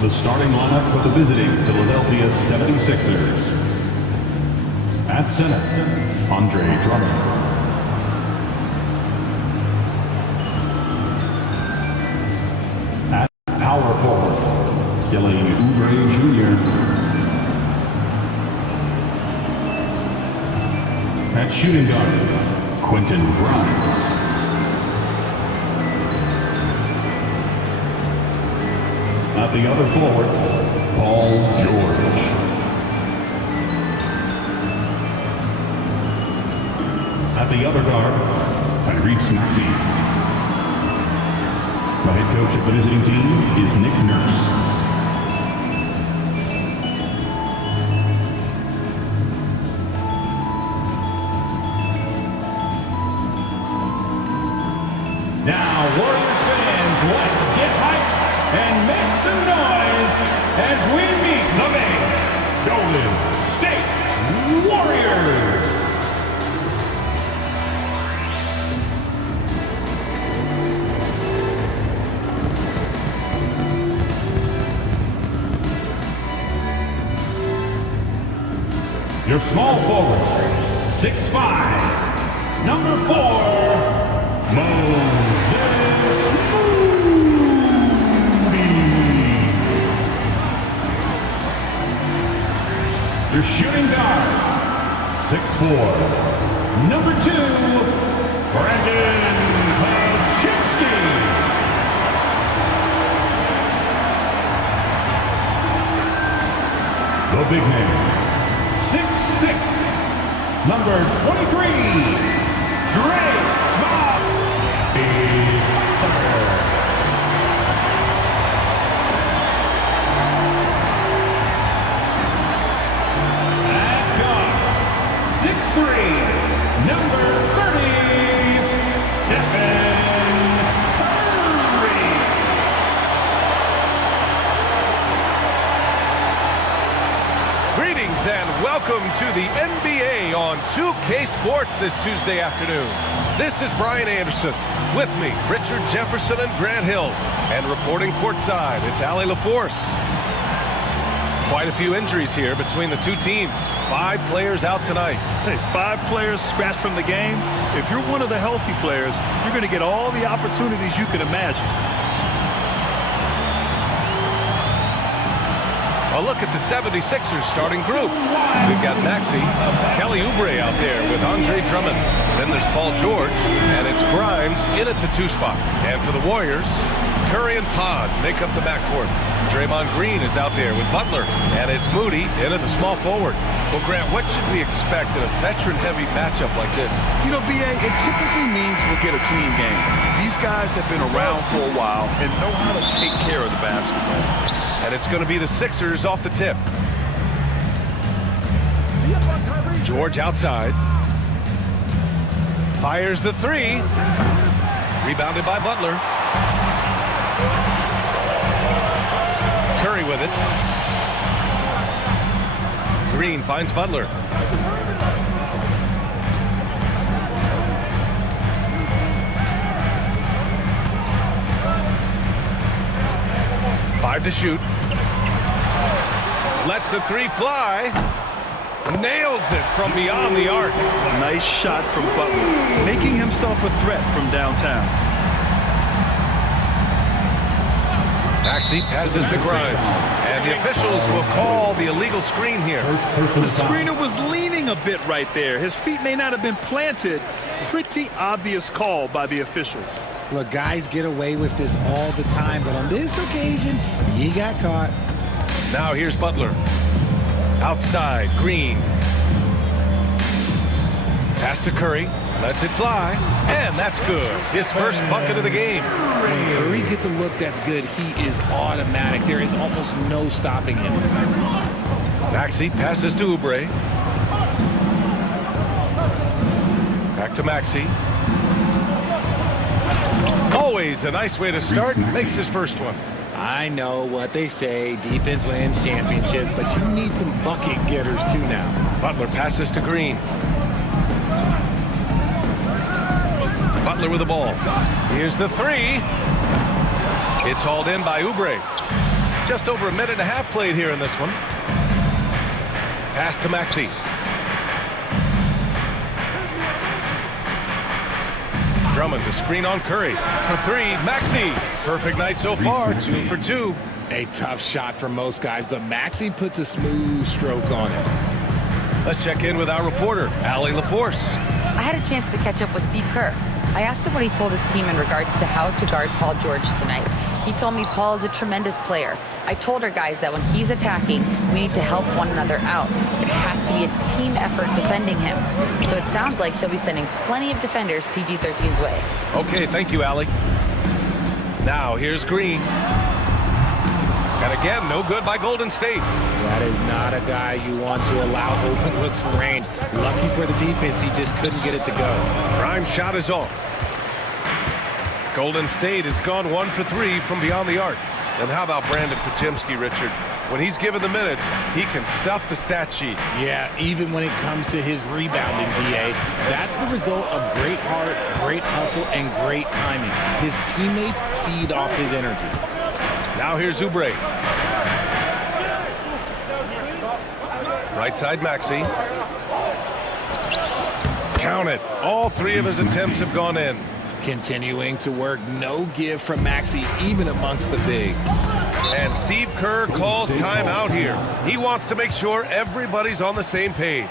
The starting lineup for the visiting Philadelphia 76ers. At center, Andre Drummond. At power forward, Kelly Oubre Jr. At shooting guard, Quentin Grimes. At the other forward, Paul George. At the other guard, Tyrese Maxey. The head coach of the visiting team is Nick Nurse. Now, Warriors fans, let's get hyped and make some noise as we meet the big Golden State Warriors. Your small forward, 6'5", number 4, Moses Moody. Your shooting guard, 6'4", number 2, Brandon Paczynski. The big man, 6'6", number 23, Draymond. At guard, 6'3", number 30, Stephen Curry. Greetings and welcome to the NBA on 2K Sports this Tuesday afternoon. This is Brian Anderson. With me, Richard Jefferson and Grant Hill. And reporting courtside, it's Allie LaForce. Quite a few injuries here between the two teams. 5 players out tonight. Hey, 5 players scratched from the game. If you're one of the healthy players, you're going to get all the opportunities you can imagine. A look at the 76ers starting group. We've got Maxey, Kelly Oubre out there with Andre Drummond. Then there's Paul George, and it's Grimes in at the 2 spot. And for the Warriors, Curry and Pods make up the backcourt. Draymond Green is out there with Butler, and it's Moody in at the small forward. Well, Grant, what should we expect in a veteran-heavy matchup like this? You know, B.A., it typically means we'll get a clean game. These guys have been around for a while and know how to take care of the basketball. And it's going to be the Sixers off the tip. George outside. Fires the 3. Rebounded by Butler. Curry with it. Green finds Butler. Five to shoot. Lets the 3 fly. Nails it from beyond the arc. Nice shot from Butler, making himself a threat from downtown. Maxey passes to Grimes. And the officials will call the illegal screen here. The screener was leaning a bit right there. His feet may not have been planted. Pretty obvious call by the officials. Look, guys get away with this all the time, but on this occasion, he got caught. Now here's Butler. Outside, Green. Pass to Curry. Lets it fly. And that's good. His first bucket of the game. When Curry gets a look that's good, he is automatic. There is almost no stopping him. Maxey passes to Oubre. Back to Maxey. Always a nice way to start. Makes his first one. I know what they say, defense wins championships, but you need some bucket getters too now. Butler passes to Green. Butler with the ball. Here's the 3. It's hauled in by Oubre. Just over a minute and a half played here in this one. Pass to Maxey. Drummond to screen on Curry. For three, Maxey. Perfect night so far, 2 for 2. A tough shot for most guys, but Maxey puts a smooth stroke on it. Let's check in with our reporter, Allie LaForce. I had a chance to catch up with Steve Kerr. I asked him what he told his team in regards to how to guard Paul George tonight. He told me Paul is a tremendous player. I told our guys that when he's attacking, we need to help one another out. It has to be a team effort defending him. So it sounds like he'll be sending plenty of defenders PG-13's way. Okay, thank you, Allie. Now, here's Green. And again, no good by Golden State. That is not a guy you want to allow open looks from range. Lucky for the defense, he just couldn't get it to go. Prime shot is off. Golden State has gone 1 for 3 from beyond the arc. And how about Brandon Podziemski, Richard? When he's given the minutes, he can stuff the stat sheet. Yeah, even when it comes to his rebounding, BA. That's the result of great heart, great hustle, and great timing. His teammates feed off his energy. Now here's Oubre. Right side, Maxey. Count it. All 3 of his attempts have gone in. Continuing to work, no give from Maxey, even amongst the bigs. And Steve Kerr calls timeout here. He wants to make sure everybody's on the same page.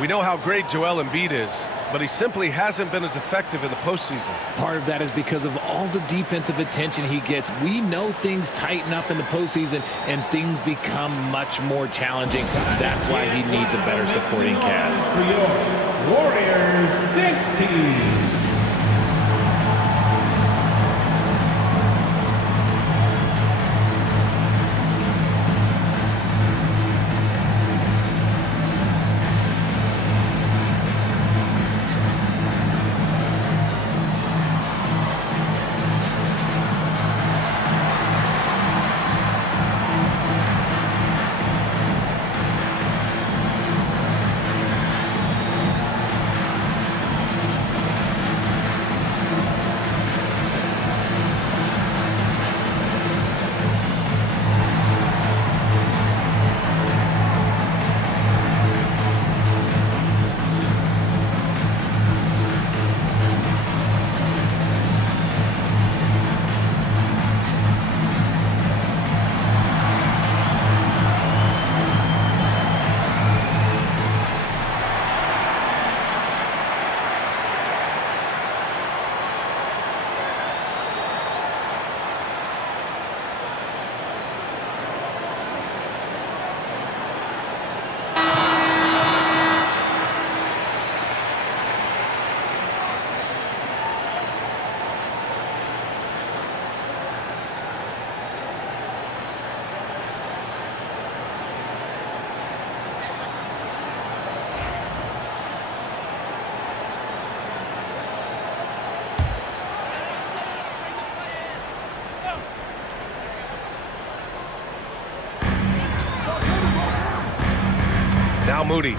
We know how great Joel Embiid is, but he simply hasn't been as effective in the postseason. Part of that is because of all the defensive attention he gets. We know things tighten up in the postseason and things become much more challenging. That's why he needs a better supporting cast. For your Warriors next team. Now Moody.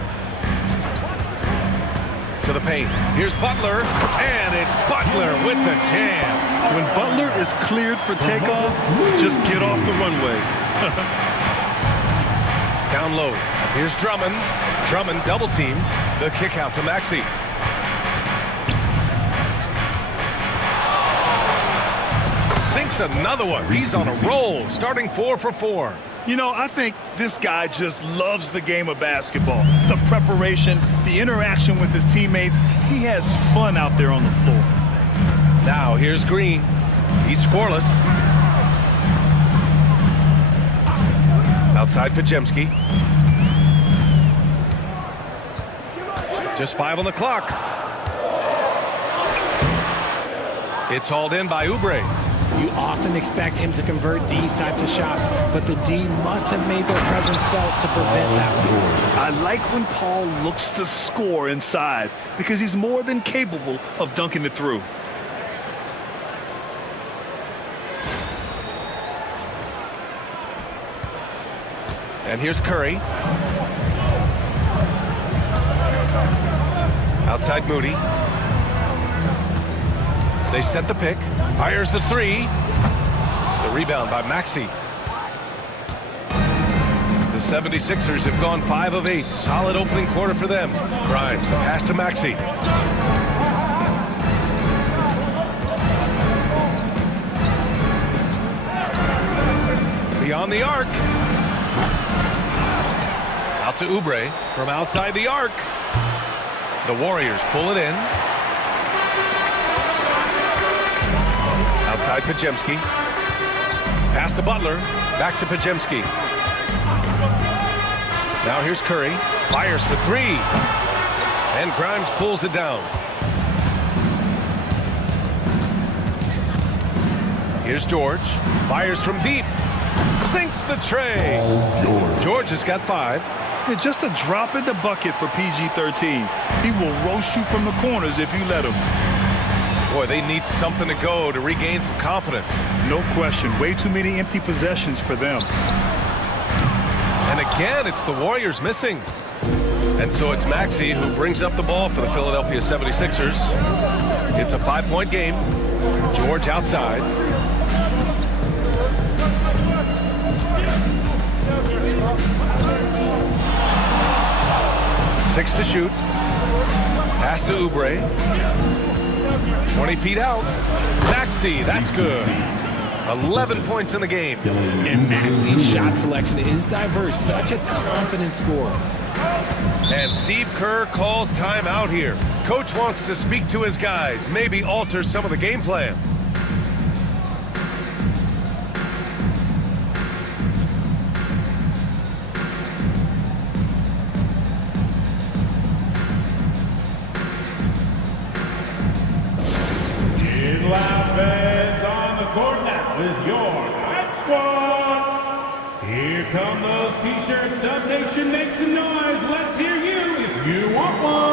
To the paint. Here's Butler, and it's Butler with the jam. When Butler is cleared for takeoff, just get off the runway. Down low. Here's Drummond. Drummond double teamed. The kick out to Maxey. Sinks another one. He's on a roll, starting 4 for 4. You know, I think this guy just loves the game of basketball. The preparation, the interaction with his teammates. He has fun out there on the floor. Now here's Green. He's scoreless. Outside Podziemski. Just 5 on the clock. It's hauled in by Oubre. You often expect him to convert these types of shots, but the D must have made their presence felt to prevent that one. I like when Paul looks to score inside because he's more than capable of dunking it through. And here's Curry. Outside Moody. They set the pick. Fires the 3. The rebound by Maxey. 76ers have gone 5 of 8. Solid opening quarter for them. Grimes, the pass to Maxey. Beyond the arc. Out to Oubre from outside the arc. The Warriors pull it in. Outside Pajemski. Pass to Butler. Back to Pajemski. Now here's Curry. Fires for 3. And Grimes pulls it down. Here's George. Fires from deep. Sinks the tray. George has got 5. Yeah, just a drop in the bucket for PG-13. He will roast you from the corners if you let him. Boy, they need something to go to regain some confidence. No question. Way too many empty possessions for them. And again, it's the Warriors missing. And so it's Maxey who brings up the ball for the Philadelphia 76ers. It's a 5-point game. George outside. Six to shoot. Pass to Oubre. 20 feet out. Maxey, that's good. 11 points in the game. And Maxey's shot selection is diverse. Such a confident scorer. And Steve Kerr calls timeout here. Coach wants to speak to his guys, maybe alter some of the game plan. Loud fans on the court now is your Hype Squad. Here come those t-shirts. Dub Nation, make some noise. Let's hear you if you want one.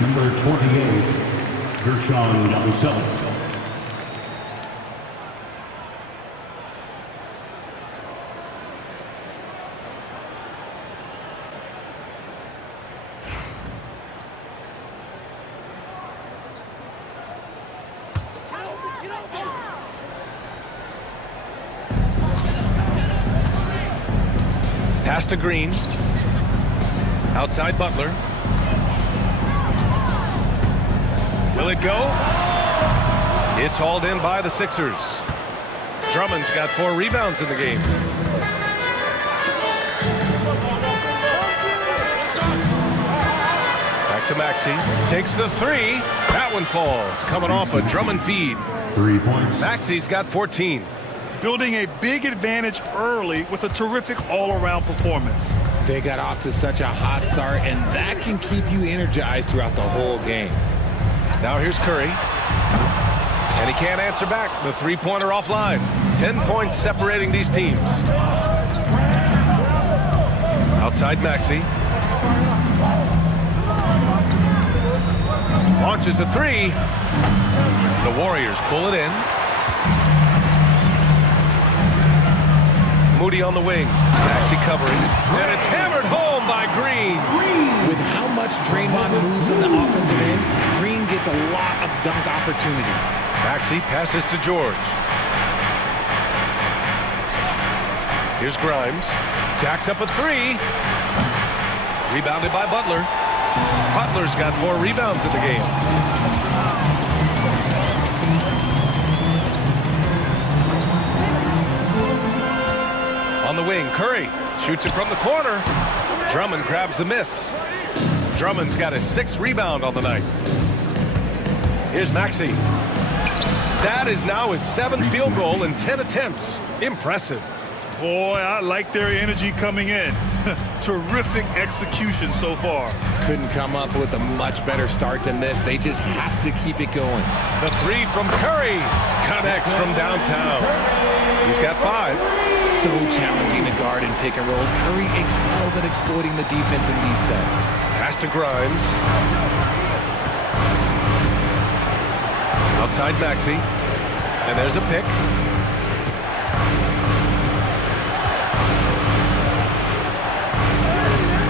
Number 28, Gershon Yabusele. Pass to Green. Outside Butler. Will it go? It's hauled in by the Sixers. Drummond's got 4 rebounds in the game. Back to Maxey. Takes the 3. That one falls. Coming off a Drummond feed. 3 points. Maxey's got 14. Building a big advantage early with a terrific all-around performance. They got off to such a hot start, and that can keep you energized throughout the whole game. Now here's Curry. And he can't answer back. The three-pointer offline. 10 points separating these teams. Outside Maxey. Launches a 3. The Warriors pull it in. Moody on the wing. Maxey covering. And it's hammered home by Green. With how much Draymond moves in the offensive end, Green gets a lot of dunk opportunities. Maxey passes to George. Here's Grimes. Jacks up a 3. Rebounded by Butler. Butler's got 4 rebounds in the game. On the wing, Curry shoots it from the corner. Drummond grabs the miss. Drummond's got his 6th rebound on the night. Here's Maxey. That is now his 7th field goal in 10 attempts. Impressive. Boy, I like their energy coming in. Terrific execution so far. Couldn't come up with a much better start than this. They just have to keep it going. The 3 from Curry connects from downtown. He's got 5. So challenging to guard in pick and rolls. Curry excels at exploiting the defense in these sets. Pass to Grimes. Outside Maxey. And there's a pick.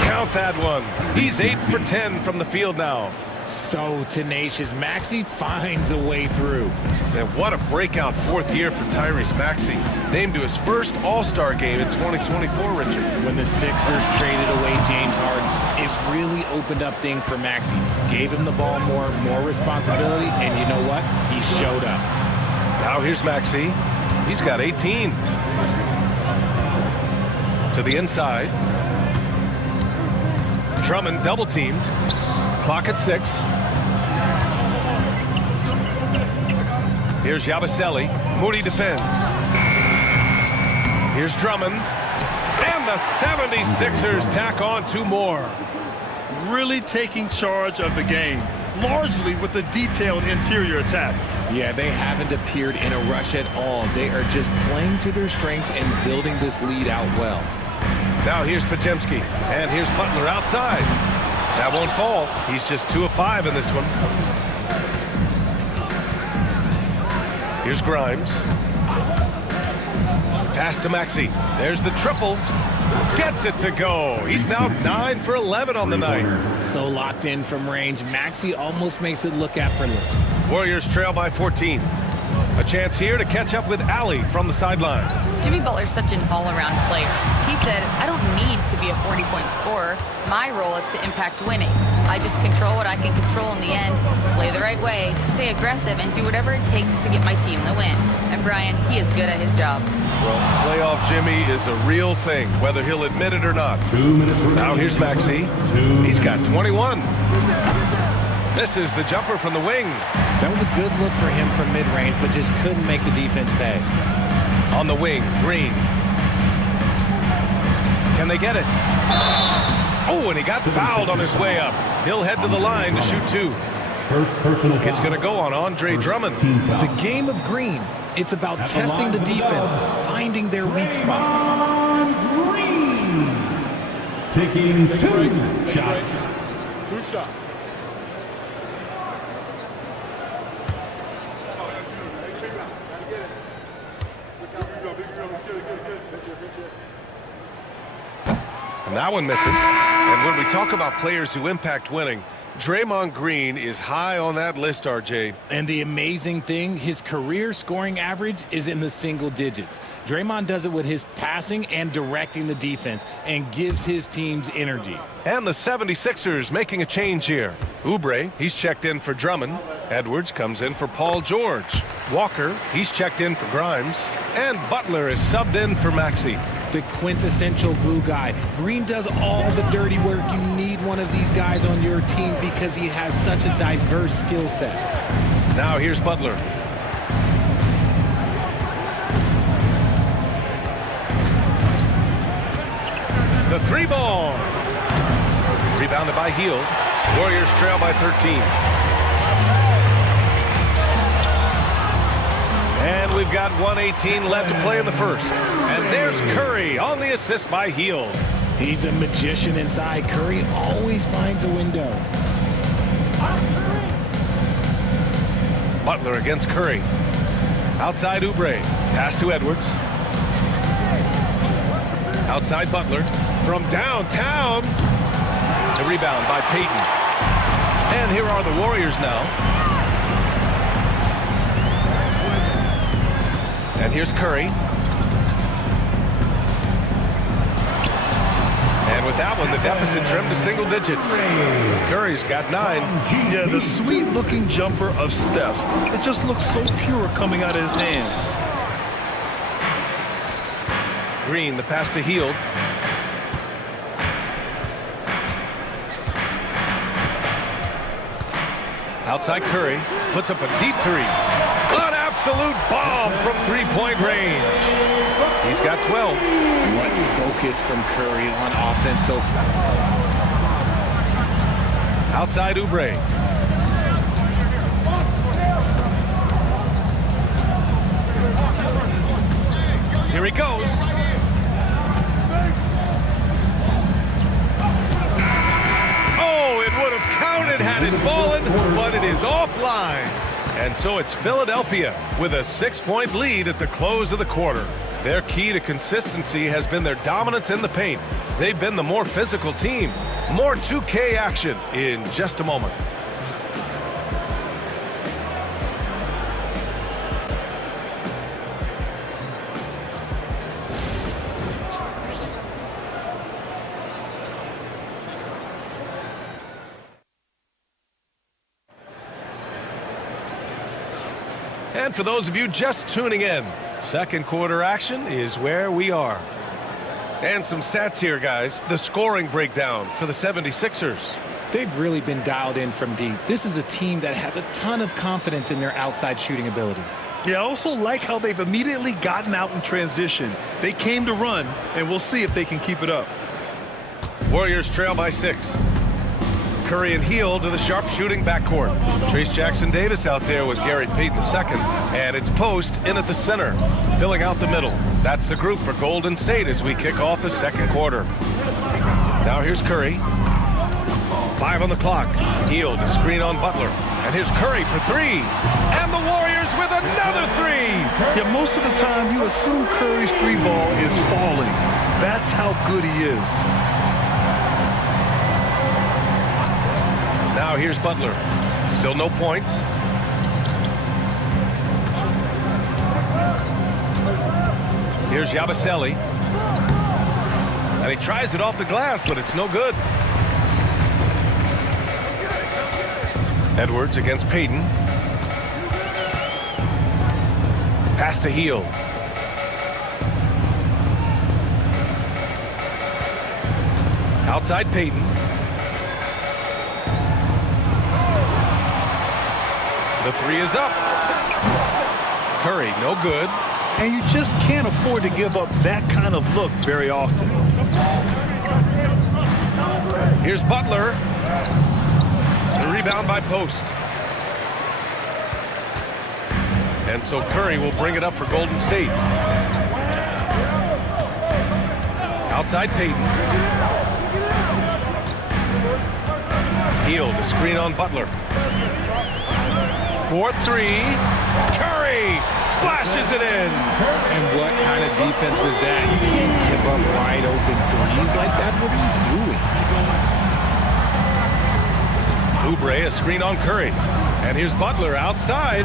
Count that one. He's 8 for 10 from the field now. So tenacious. Maxey finds a way through. And what a breakout 4th year for Tyrese Maxey. Named to his first All-Star game in 2024, Richard. When the Sixers traded away James Harden, it really opened up things for Maxey. Gave him the ball more responsibility, and you know what? He showed up. Now here's Maxey. He's got 18. To the inside. Drummond double-teamed. Clock at 6. Here's Yabusele. Moody defends. Here's Drummond. And the 76ers tack on 2 more. Really taking charge of the game, largely with a detailed interior attack. Yeah, they haven't appeared in a rush at all. They are just playing to their strengths and building this lead out well. Now here's Podziemski. And here's Butler outside. That won't fall. He's just 2 of 5 in this one. Here's Grimes. Pass to Maxey. There's the triple. Gets it to go. He's now 9 for 11 on the night. So locked in from range, Maxey almost makes it look effortless. Warriors trail by 14. A chance here to catch up with Allie from the sidelines. Jimmy Butler's such an all-around player. He said, I don't need to be a 40-point scorer. My role is to impact winning. I just control what I can control in the end, play the right way, stay aggressive, and do whatever it takes to get my team the win. And Brian, he is good at his job. Well, playoff Jimmy is a real thing, whether he'll admit it or not. 2 minutes remaining. Now here's Maxey. He's got 21. This is the jumper from the wing. That was a good look for him from mid-range, but just couldn't make the defense pay. On the wing, Green. Can they get it? Oh, and he got fouled on his way up. He'll head to the line to shoot 2. First personal foul. It's going to go on Andre Drummond. Team foul. The game of Green, it's about testing the defense, finding their weak spots. Green taking 2 shots. 2 shots. And that one misses. And when we talk about players who impact winning, Draymond Green is high on that list, RJ. And the amazing thing, his career scoring average is in the single digits. Draymond does it with his passing and directing the defense and gives his teams energy. And the 76ers making a change here. Oubre, he's checked in for Drummond. Edwards comes in for Paul George. Walker, he's checked in for Grimes. And Butler is subbed in for Maxey. The quintessential glue guy. Green does all the dirty work. You need one of these guys on your team because he has such a diverse skill set. Now here's Butler. The 3 ball. Rebounded by Hield. Warriors trail by 13. And we've got 1:18 left to play in the first. And there's Curry on the assist by Hield. He's a magician inside. Curry always finds a window. Butler against Curry. Outside Oubre. Pass to Edwards. Outside Butler. From downtown. The rebound by Payton. And here are the Warriors now. And here's Curry. And with that one, the deficit trimmed to single digits. Curry's got 9. Yeah, the sweet-looking jumper of Steph. It just looks so pure coming out of his hands. Green, the pass to Hield. Outside Curry, puts up a deep three. An absolute bomb from three-point range. He's got 12. What focus from Curry on offense so far. Outside Oubre. Here he goes. Oh, it would have counted had it fallen, but it is offline. And so it's Philadelphia with a 6-point lead at the close of the quarter. Their key to consistency has been their dominance in the paint. They've been the more physical team. More 2K action in just a moment. And for those of you just tuning in, second quarter action is where we are. And some stats here, guys. The scoring breakdown for the 76ers. They've really been dialed in from deep. This is a team that has a ton of confidence in their outside shooting ability. Yeah, I also like how they've immediately gotten out in transition. They came to run, and we'll see if they can keep it up. Warriors trail by 6. Curry and Hield to the sharp-shooting backcourt. Trace Jackson-Davis out there with Gary Payton II. And it's Post in at the center, filling out the middle. That's the group for Golden State as we kick off the second quarter. Now here's Curry. 5 on the clock. Hield to screen on Butler. And here's Curry for 3. And the Warriors with another 3. Yeah, most of the time you assume Curry's 3-ball is falling. That's how good he is. Now here's Butler. Still no points. Here's Yabusele. And he tries it off the glass, but it's no good. Edwards against Payton. Pass to Hield. Outside Payton. The 3 is up. Curry, no good. And you just can't afford to give up that kind of look very often. Here's Butler. The rebound by Post. And so Curry will bring it up for Golden State. Outside Payton. Hield, the screen on Butler. 4-3. Curry splashes it in. And what kind of defense was that? You can't give up wide open threes like that. What are you doing? Oubre, a screen on Curry. And here's Butler outside.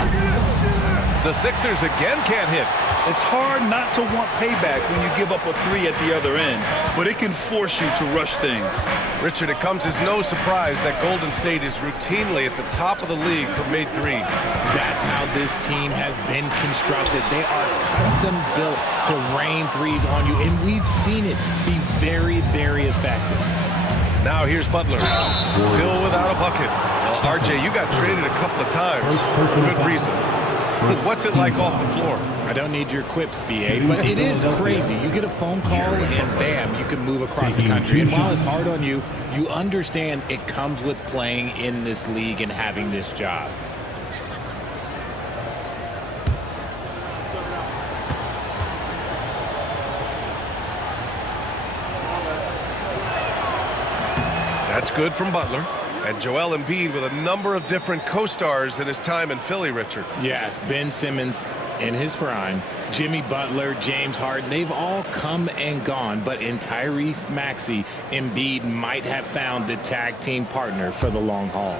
The Sixers again can't hit. It's hard not to want payback when you give up a 3 at the other end, but it can force you to rush things. Richard, it comes as no surprise that Golden State is routinely at the top of the league for made threes. That's how this team has been constructed. They are custom built to rain threes on you, and we've seen it be very, very effective. Now here's Butler, still without a bucket. Well, RJ, you got traded a couple of times for good reason. What's it like off the floor? I don't need your quips, BA, but it is crazy. You get a phone call and bam, you can move across the country. And while it's hard on you, you understand it comes with playing in this league and having this job. That's good from Butler. And Joel Embiid with a number of different co-stars in his time in Philly, Richard. Yes, Ben Simmons in his prime, Jimmy Butler, James Harden, they've all come and gone. But in Tyrese Maxey, Embiid might have found the tag team partner for the long haul.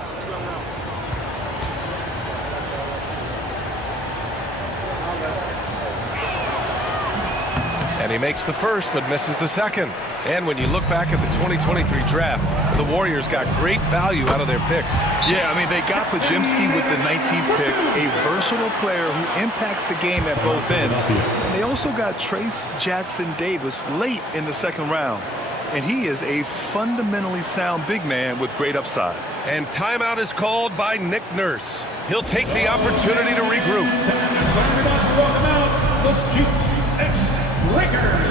And he makes the first, but misses the second. And when you look back at the 2023 draft, the Warriors got great value out of their picks. Yeah, I mean, they got Pajimski with the 19th pick, a versatile player who impacts the game at both ends. And they also got Trace Jackson Davis late in the second round. And he is a fundamentally sound big man with great upside. And timeout is called by Nick Nurse. He'll take the opportunity to regroup. Welcome out, the GX Breakers.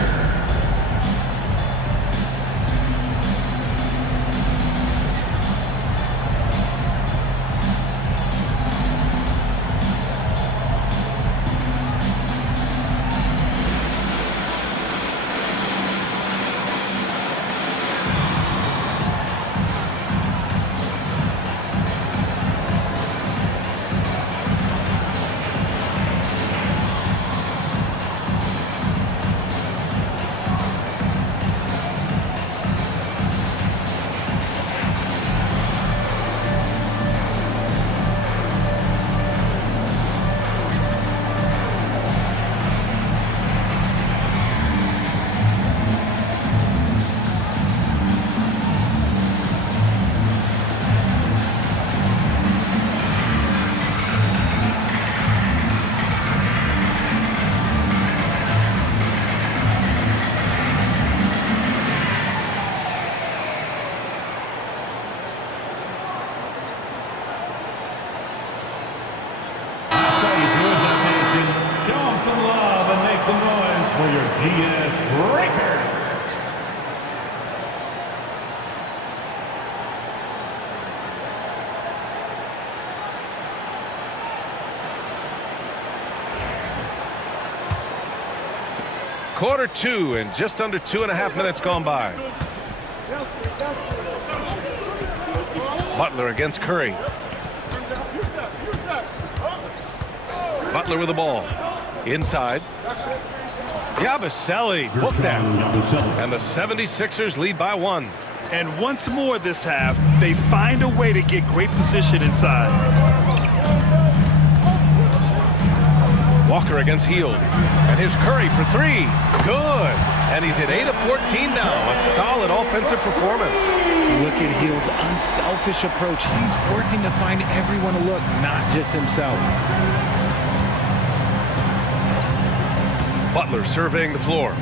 For your GS Breaker. Quarter two and just under 2.5 minutes gone by. Butler against Curry. Butler with the ball. Inside. Yabusele booked that. And the 76ers lead by 1. And once more this half, they find a way to get great position inside. Walker against Hield. And here's Curry for 3. Good. And he's at 8 of 14 now. A solid offensive performance. Look at Hield's unselfish approach. He's working to find everyone to look, not just himself. Butler surveying the floor.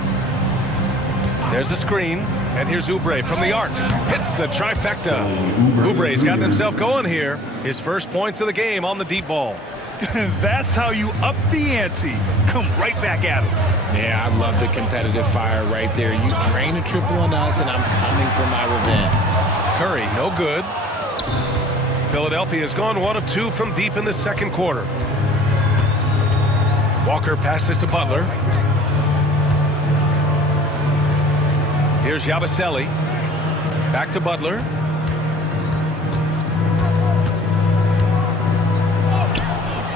There's a screen, and here's Oubre from the arc. Hits the trifecta. Oubre's gotten himself going here. His first points of the game on the deep ball. That's how you up the ante. Come right back at him. Yeah, I love the competitive fire right there. You drain a triple on us, and I'm coming for my revenge. Curry, no good. Philadelphia has gone 1 of 2 from deep in the second quarter. Walker passes to Butler. Here's Yabusele. Back to Butler.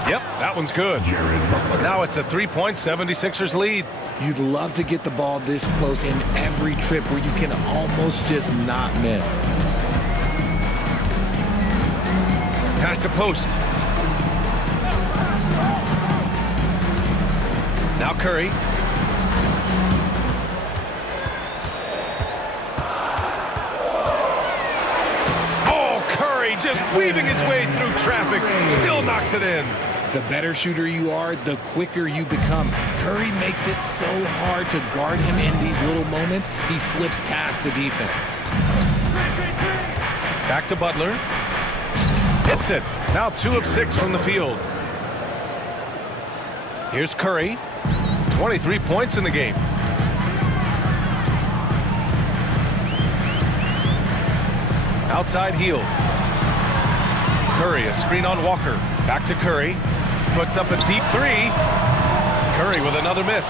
Yep, that one's good. Now it's a 3-point 76ers lead. You'd love to get the ball this close in every trip where you can almost just not miss. Pass to post. Now Curry. Oh, Curry just weaving his way through traffic. Still knocks it in. The better shooter you are, the quicker you become. Curry makes it so hard to guard him in these little moments. He slips past the defense. Back to Butler. Hits it. Now 2 of 6 from the field. Here's Curry. 23 points in the game. Outside Hield. Curry, a screen on Walker. Back to Curry. Puts up a deep 3. Curry with another miss.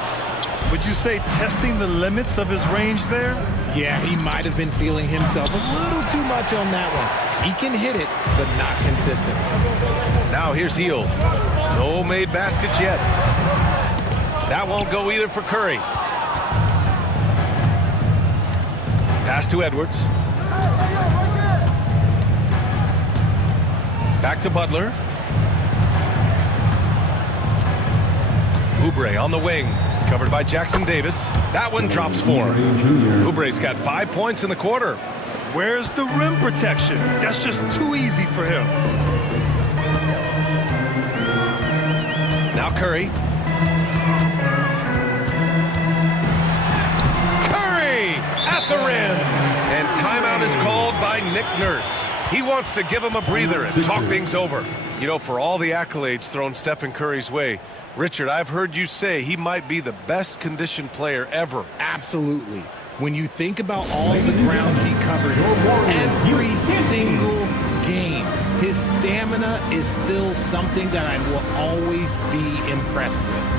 Would you say testing the limits of his range there? Yeah, he might have been feeling himself a little too much on that one. He can hit it, but not consistent. Now here's Hield. No made baskets yet. That won't go either for Curry. Pass to Edwards. Back to Butler. Oubre on the wing. Covered by Jackson Davis. That one drops for him. Oubre's got 5 points in the quarter. Where's the rim protection? That's just too easy for him. Now Curry. Curry at the rim. And timeout is called by Nick Nurse. He wants to give him a breather and talk things over. You know, for all the accolades thrown Stephen Curry's way, Richard, I've heard you say he might be the best conditioned player ever. Absolutely. When you think about all the ground he covers every single game, his stamina is still something that I will always be impressed with.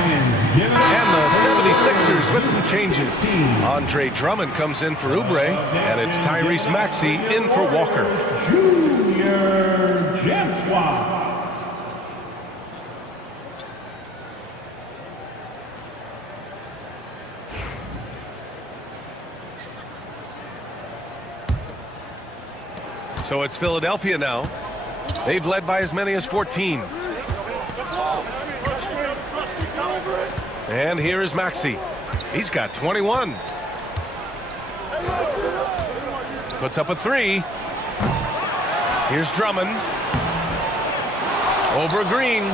And the 76ers with some changes. Andre Drummond comes in for Oubre, and it's Tyrese Maxey in for Walker. Junior Jam Squad. So it's Philadelphia now. They've led by as many as 14. And here is Maxey. He's got 21. Puts up a three. Here's Drummond. Over Green.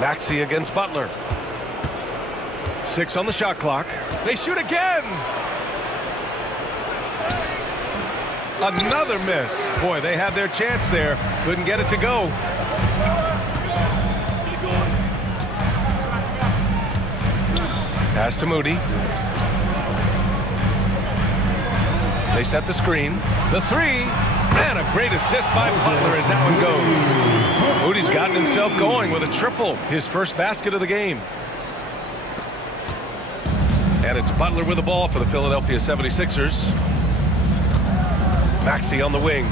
Maxey against Butler. 6 on the shot clock. They shoot again. Another miss. Boy, they had their chance there. Couldn't get it to go. Pass to Moody. They set the screen. The three. And a great assist by Butler as that one goes. Moody's gotten himself going with a triple. His first basket of the game. And it's Butler with the ball for the Philadelphia 76ers. Maxey on the wing.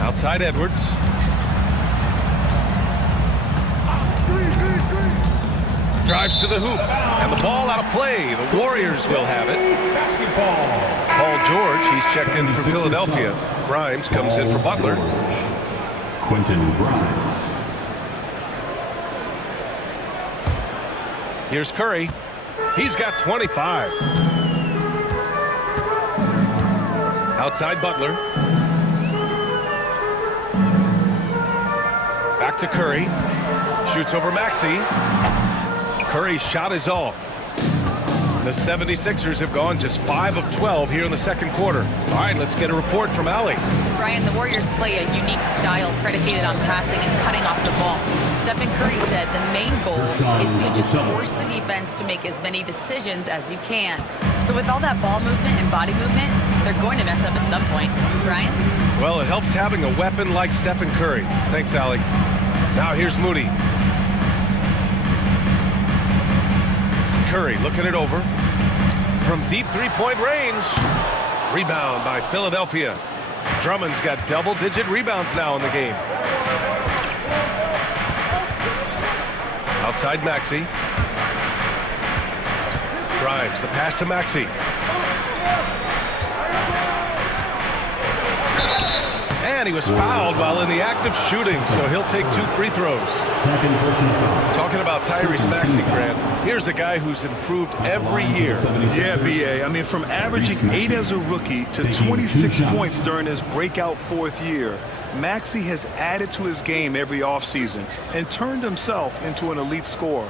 Outside Edwards. Drives to the hoop. And the ball out of play. The Warriors will have it. Basketball. Paul George, he's checked in for Philadelphia. Grimes comes in for Butler. Quentin Grimes. Here's Curry. He's got 25. Outside Butler. Back to Curry. Shoots over Maxey. Curry's shot is off. The 76ers have gone just 5 of 12 here in the second quarter. All right, let's get a report from Allie. Brian, the Warriors play a unique style predicated on passing and cutting off the ball. Stephen Curry said the main goal is to just force the defense to make as many decisions as you can. So with all that ball movement and body movement, they're going to mess up at some point. Brian? Well, it helps having a weapon like Stephen Curry. Thanks, Allie. Now here's Moody. Curry looking it over. From deep three-point range. Rebound by Philadelphia. Drummond's got double-digit rebounds now in the game. Outside Maxey. Grimes, the pass to Maxey. And he was fouled while in the act of shooting, so he'll take 2 free throws. Second personal foul. Talking about Tyrese Maxey, Grant, here's a guy who's improved every year. Yeah, B.A. I mean, from averaging 8 as a rookie to 26 points during his breakout 4th year, Maxey has added to his game every offseason and turned himself into an elite scorer.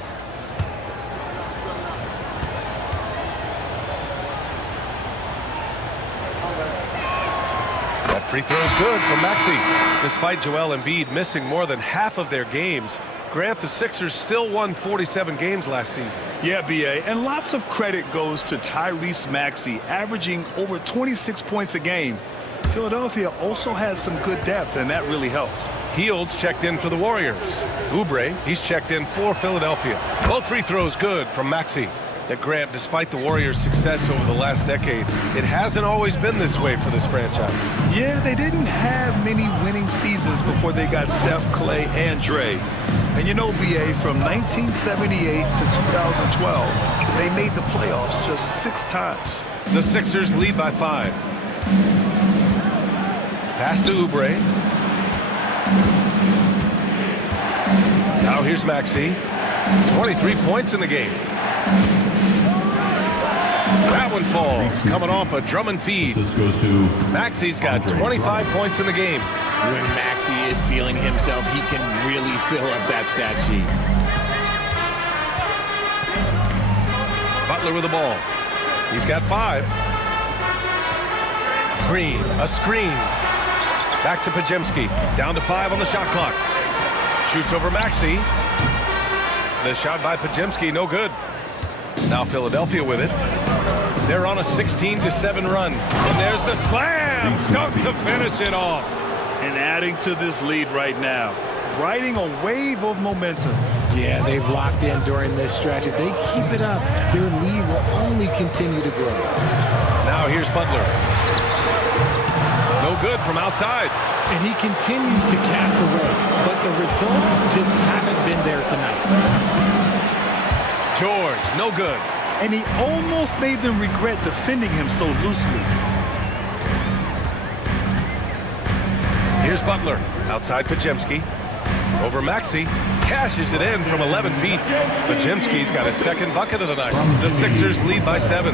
That free throw's good for Maxey. Despite Joel Embiid missing more than half of their games, Grant, the Sixers still won 47 games last season. Yeah, B.A., and lots of credit goes to Tyrese Maxey, averaging over 26 points a game. Philadelphia also had some good depth, and that really helped. Hields checked in for the Warriors. Oubre, he's checked in for Philadelphia. Both free throws good from Maxey. That Grant, despite the Warriors' success over the last decade, it hasn't always been this way for this franchise. Yeah, they didn't have many winning seasons before they got Steph, Clay, and Dre. And you know, B.A., from 1978 to 2012, they made the playoffs just 6 times. The Sixers lead by 5. Pass to Oubre. Now here's Maxey. 23 points in the game. That one falls, coming off a Drummond feed. This goes to Maxey's got 25 points in the game. When Maxey is feeling himself, he can really fill up that stat sheet. Butler with the ball. He's got 5. Green, a screen. Back to Podziemski. Down to 5 on the shot clock. Shoots over Maxey. The shot by Podziemski, no good. Now Philadelphia with it. They're on a 16-7 run. And there's the slam. Dunk to finish it off. And adding to this lead right now, riding a wave of momentum. Yeah, they've locked in during this stretch. If they keep it up, their lead will only continue to grow. Now here's Butler. No good from outside. And he continues to cast away, but the results just haven't been there tonight. George, no good. And he almost made them regret defending him so loosely. Here's Butler. Outside Podziemski. Over Maxey. Cashes it in from 11 feet. Podziemski's got his 2nd bucket of the night. The Sixers lead by 7.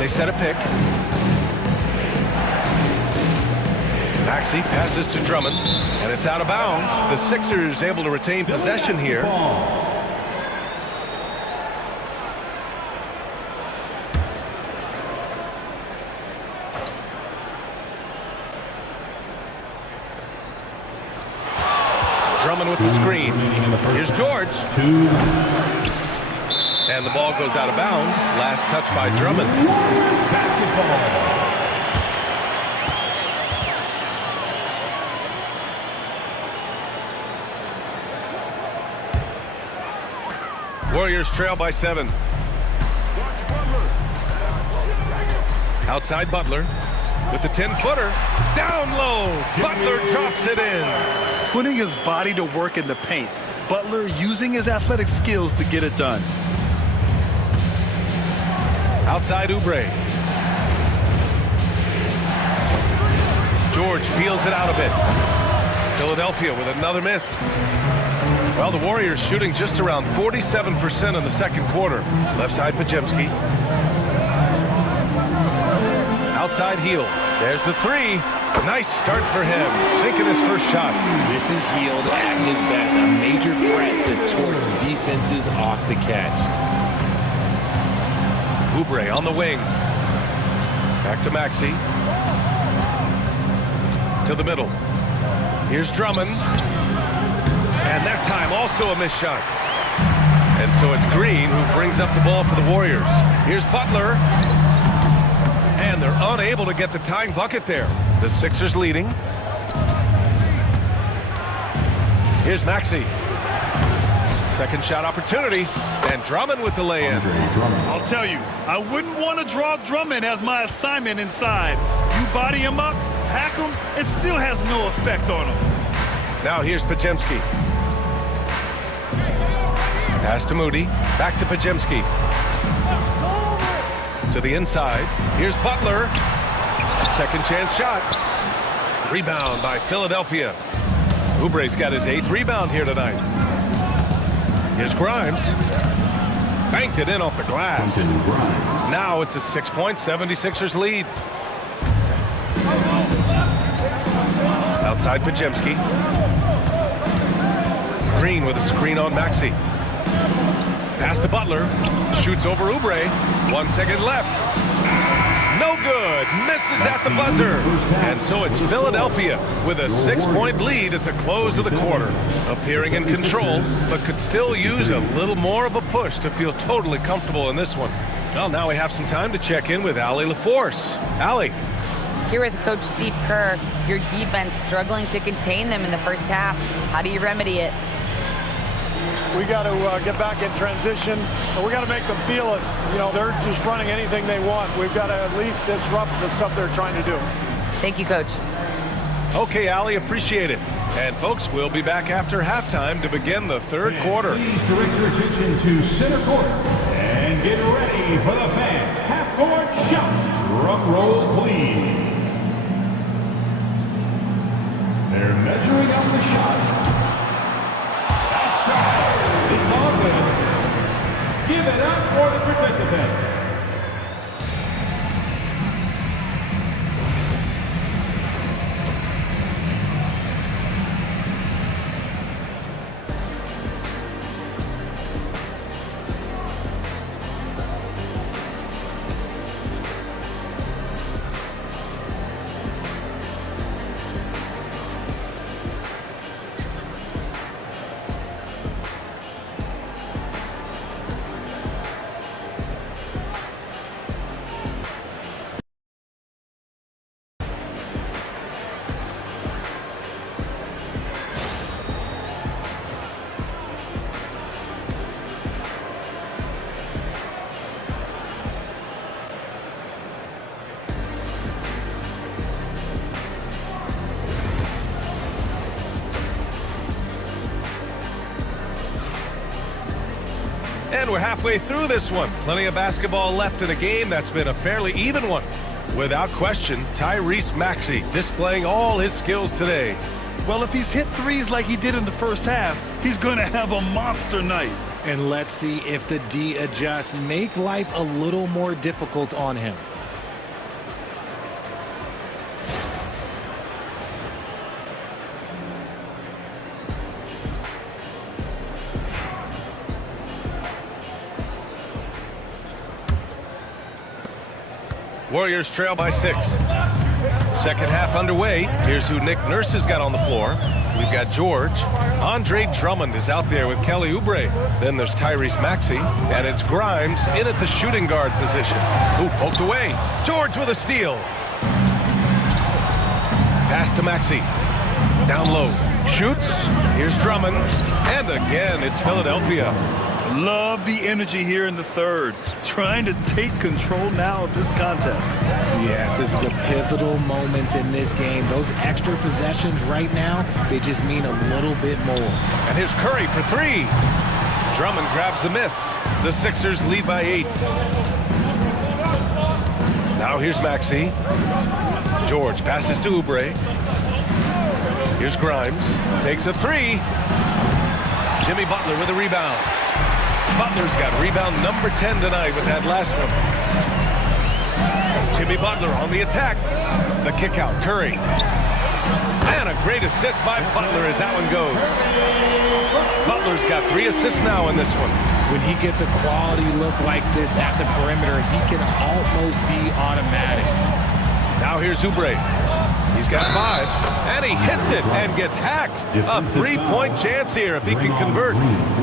They set a pick. Maxey passes to Drummond, and it's out of bounds. The Sixers able to retain possession here. Drummond with the screen. Here's George. 2. And the ball goes out of bounds. Last touch by Drummond. Basketball. Warriors trail by 7. Outside Butler with the 10-footer. Down low. Butler drops it in. Putting his body to work in the paint. Butler using his athletic skills to get it done. Outside Oubre. George feels it out a bit. Philadelphia with another miss. Well, the Warriors shooting just around 47% in the 2nd quarter. Left side Podziemski. Outside Hield. There's the 3. Nice start for him. Sinking his first shot. This is Hield at his best. A major threat to torch defenses off the catch. Oubre on the wing. Back to Maxey. To the middle. Here's Drummond. And that time also a missed shot. And so it's Green who brings up the ball for the Warriors. Here's Butler. And they're unable to get the tying bucket there. The Sixers leading. Here's Maxey. 2nd shot opportunity. And Drummond with the lay-in. I'll tell you, I wouldn't want to draw Drummond as my assignment inside. You body him up, hack him, it still has no effect on him. Now here's Podziemski. Pass to Moody. Back to Podziemski. To the inside. Here's Butler. Second chance shot. Rebound by Philadelphia. Oubre's got his 8th rebound here tonight. Here's Grimes. Banked it in off the glass. Now it's a 6-point 76ers lead. Outside Pajemski. Green with a screen on Maxey. Pass to Butler. Shoots over Oubre. 1 second left. No good. Misses at the buzzer. And so it's Philadelphia with a 6-point lead at the close of the quarter. Appearing in control, but could still use a little more of a push to feel totally comfortable in this one. Well, now we have some time to check in with Allie LaForce. Allie. Here is Coach Steve Kerr. Your defense struggling to contain them in the first half. How do you remedy it? We got to get back in transition, and we got to make them feel us. You know, they're just running anything they want. We've got to at least disrupt the stuff they're trying to do. Thank you, Coach. Okay, Allie, appreciate it. And folks, we'll be back after halftime to begin the third quarter. Please direct your attention to center court and get ready for the fan half-court shot. Drum roll, please. They're measuring out the shot. It's all good. Give it up for the participant. And we're halfway through this one. Plenty of basketball left in a game that's been a fairly even one. Without question, Tyrese Maxey displaying all his skills today. Well, if he's hit threes like he did in the first half, he's going to have a monster night. And let's see if the D adjusts, make life a little more difficult on him. Warriors trail by 6. Second half underway. Here's who Nick Nurse has got on the floor. We've got George. Andre Drummond is out there with Kelly Oubre. Then there's Tyrese Maxey. And it's Grimes in at the shooting guard position. Ooh, poked away. George with a steal. Pass to Maxey. Down low. Shoots. Here's Drummond. And again, it's Philadelphia. Love the energy here in the third. Trying to take control now of this contest. Yes, this is a pivotal moment in this game. Those extra possessions right now, they just mean a little bit more. And here's Curry for 3. Drummond grabs the miss. The Sixers lead by 8. Now here's Maxey. George passes to Oubre. Here's Grimes. Takes a 3. Jimmy Butler with a rebound. Butler's got rebound number 10 tonight with that last one. Jimmy Butler on the attack. The kick out, Curry. And a great assist by Butler as that one goes. Butler's got 3 assists now in this one. When he gets a quality look like this at the perimeter, he can almost be automatic. Now here's Oubre. He's got 5, and he hits it and gets hacked. A 3-point chance here if he can convert.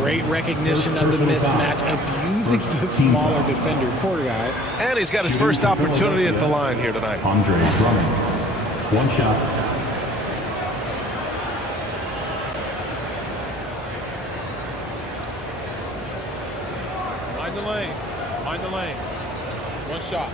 Great recognition of the mismatch, abusing the smaller defender, poor guy. And he's got his first opportunity at the line here tonight. Andre Drummond. 1 shot. Mind the lane. Mind the lane. 1 shot.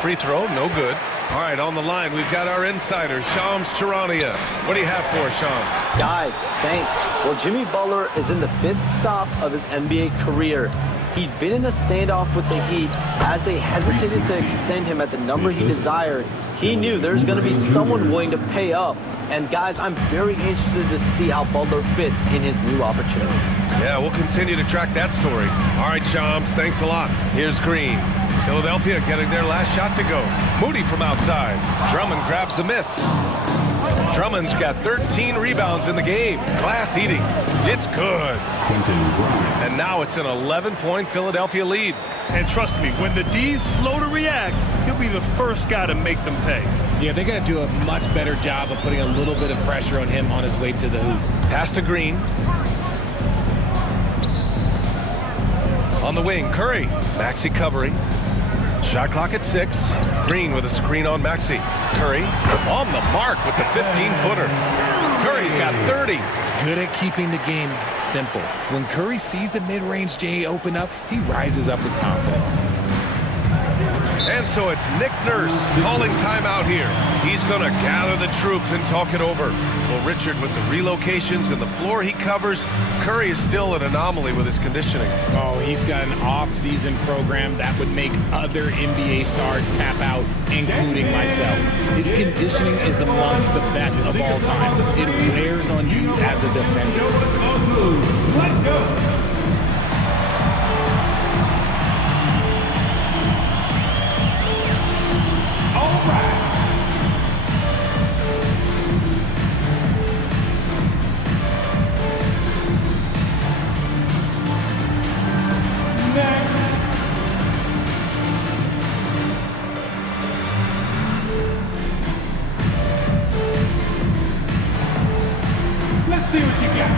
Free throw, no good. All right, on the line, we've got our insider, Shams Charania. What do you have for us, Shams? Guys, thanks. Well, Jimmy Butler is in the 5th stop of his NBA career. He'd been in a standoff with the Heat. As they hesitated to extend him at the number he desired, he knew there's going to be someone willing to pay up. And guys, I'm very interested to see how Butler fits in his new opportunity. Yeah, we'll continue to track that story. All right, Shams, thanks a lot. Here's Green. Philadelphia getting their last shot to go. Moody from outside. Drummond grabs the miss. Drummond's got 13 rebounds in the game. Glass eating. It's good. And now it's an 11-point Philadelphia lead. And trust me, when the D's slow to react, he'll be the first guy to make them pay. Yeah, they're going to do a much better job of putting a little bit of pressure on him on his way to the hoop. Pass to Green. On the wing, Curry. Maxey covering. Shot clock at 6. Green with a screen on Maxey. Curry on the mark with the 15-footer. Curry's got 30. Good at keeping the game simple. When Curry sees the mid-range J open up, he rises up with confidence. And so it's Nick Nurse calling timeout here. He's going to gather the troops and talk it over. Well, Richard, with the relocations and the floor he covers, Curry is still an anomaly with his conditioning. Oh, he's got an off-season program that would make other NBA stars tap out, including myself. His conditioning is amongst the best of all time. It wears on you as a defender. Let's go. All right. Next. Let's see what you got.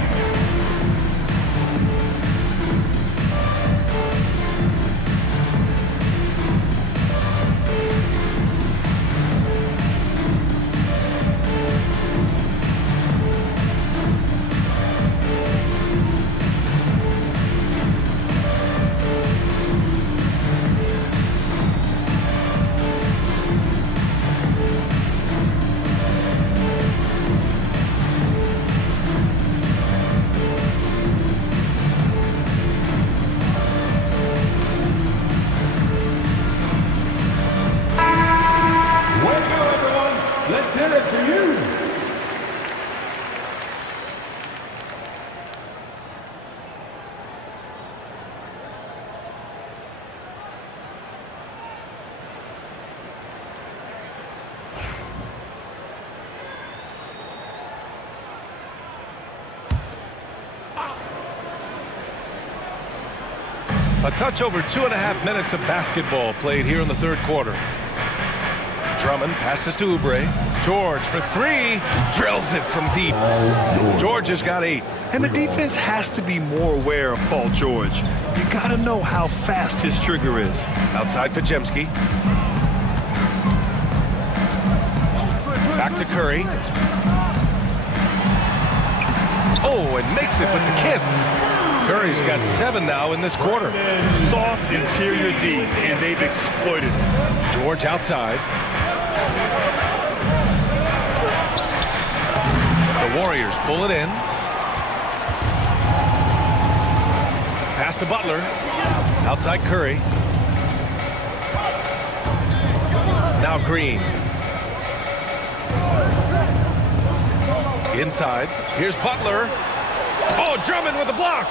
Let's hear it for you. A touch over 2.5 minutes of basketball played here in the third quarter. Drummond passes to Oubre. George for 3. Drills it from deep. George has got 8. And the defense has to be more aware of Paul George. You got to know how fast his trigger is. Outside Pajemski. Back to Curry. Oh, and makes it with the kiss. Curry's got 7 now in this quarter. Soft interior D, and they've exploited it. George outside. The Warriors pull it in. Pass to Butler. Outside Curry. Now Green. Inside. Here's Butler. Oh, Drummond with a block.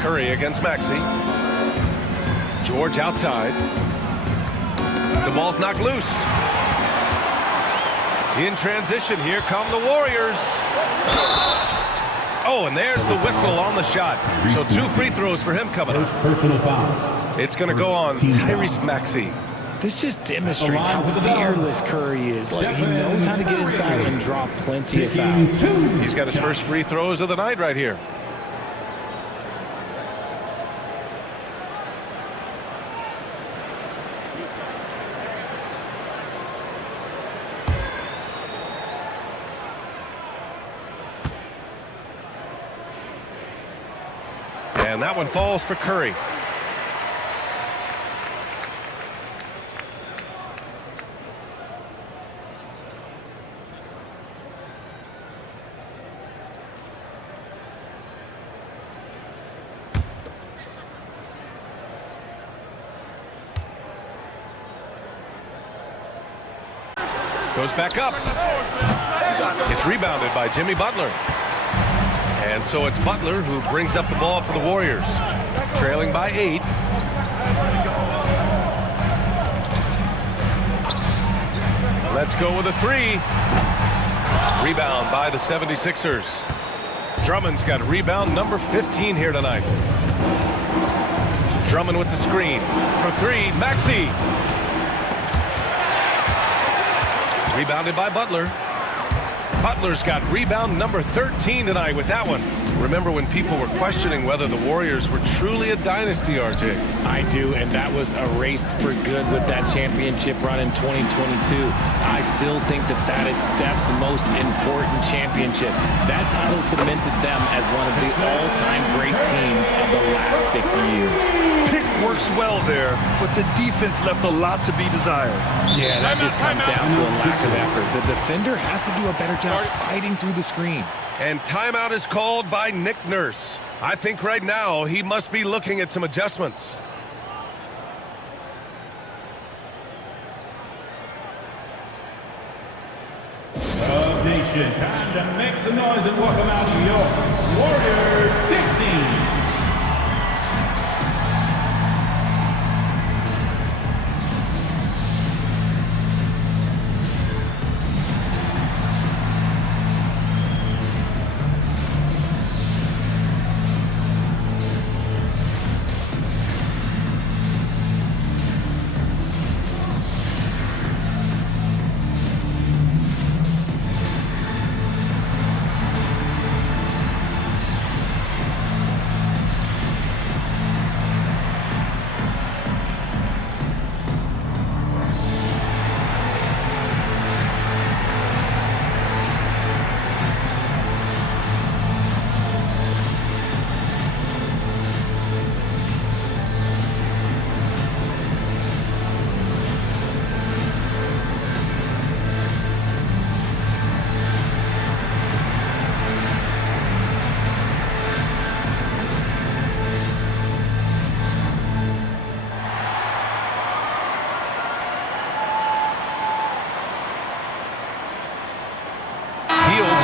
Curry against Maxey. George outside. The ball's knocked loose. In transition, here come the Warriors. Oh, and there's the whistle on the shot. So 2 free throws for him coming up. Personal foul. It's going to go on Tyrese Maxey. This just demonstrates how fearless Curry is. Like, he knows how to get inside and draw plenty of fouls. He's got his first free throws of the night right here. And that one falls for Curry. Goes back up. It's rebounded by Jimmy Butler. And so it's Butler who brings up the ball for the Warriors. Trailing by 8. Let's go with a 3. Rebound by the 76ers. Drummond's got rebound number 15 here tonight. Drummond with the screen. For 3, Maxey. Rebounded by Butler. Butler's got rebound number 13 tonight with that one. Remember when people were questioning whether the Warriors were truly a dynasty, RJ? I do, and that was erased for good with that championship run in 2022. I still think that that is Steph's most important championship. That title cemented them as one of the all-time great teams of the last 50 years. Pick works well there, but the defense left a lot to be desired. Yeah, that just comes down to a lack of effort. The defender has to do a better job fighting through the screen. And timeout is called by Nick Nurse. I think right now he must be looking at some adjustments. Nation, time to make some noise and welcome out your Warriors 16.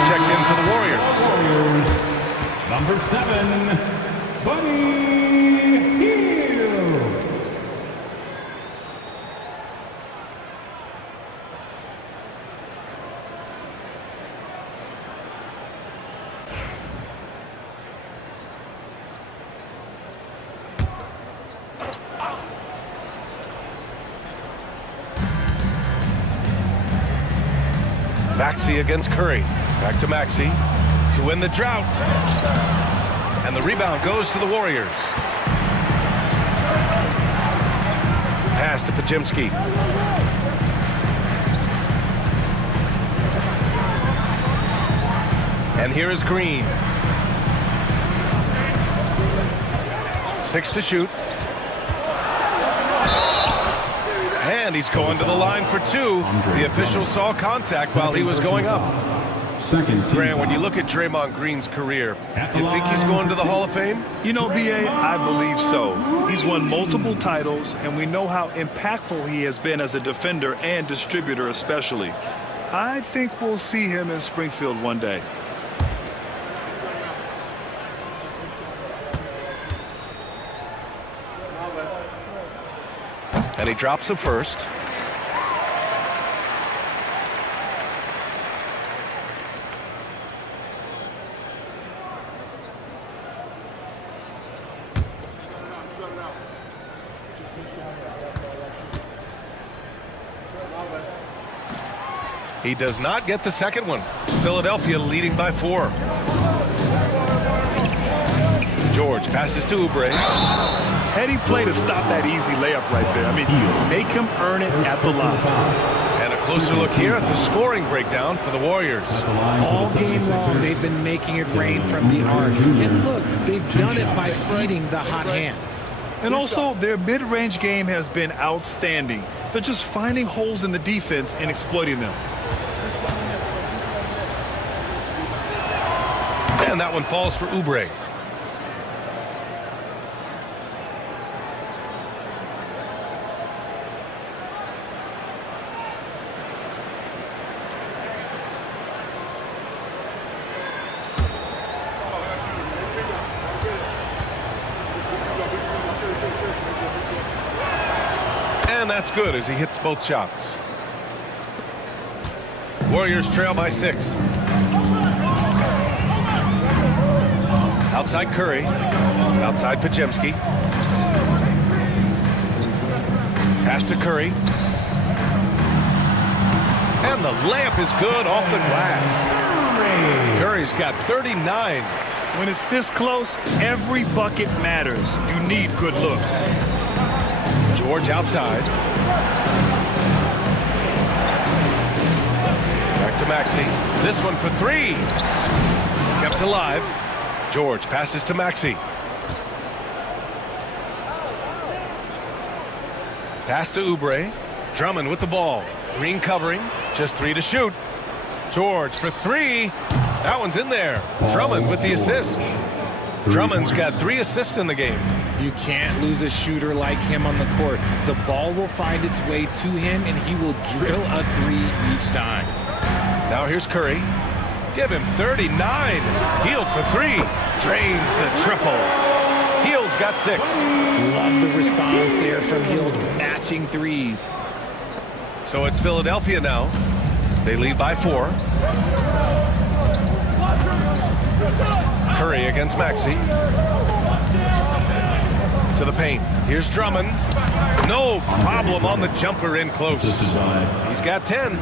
Checked in for the Warriors. Number 7, Buddy Hield. Maxey against Curry. Back to Maxey to win the drought. And the rebound goes to the Warriors. Pass to Pajimski. And here is Green. 6 to shoot. And he's going to the line for 2. The official saw contact while he was going up. Grant, when you look at Draymond Green's career, you think he's going to the Hall of Fame? You know, B.A., I believe so. He's won multiple titles, and we know how impactful he has been as a defender and distributor especially. I think we'll see him in Springfield one day. And he drops the first. He does not get the second one. Philadelphia leading by 4. George passes to Oubre. Heady play to stop that easy layup right there. I mean, make him earn it at the line. And a closer look here at the scoring breakdown for the Warriors. All game long, they've been making it rain from the arc. And look, they've done it by feeding the hot hands. And also, their mid-range game has been outstanding. They're just finding holes in the defense and exploiting them. And that one falls for Oubre. that's good as he hits both shots. Warriors trail by 6. Outside Curry. Outside Pajemski. Pass to Curry. And the layup is good off the glass. Curry's got 39. When it's this close, every bucket matters. You need good looks. George outside. Back to Maxey. This one for 3. Kept alive. George passes to Maxey. Pass to Oubre. Drummond with the ball. Green covering. Just 3 to shoot. George for 3. That one's in there. Drummond with the assist. Drummond's got 3 assists in the game. You can't lose a shooter like him on the court. The ball will find its way to him, and he will drill a 3 each time. Now here's Curry. Give him 39. Hield for 3. Drains the triple. Hield's got 6. Love the response there from Hield, matching threes. So it's Philadelphia now. They lead by 4. Curry against Maxey. To the paint. Here's Drummond. No problem on the jumper in close. He's got 10.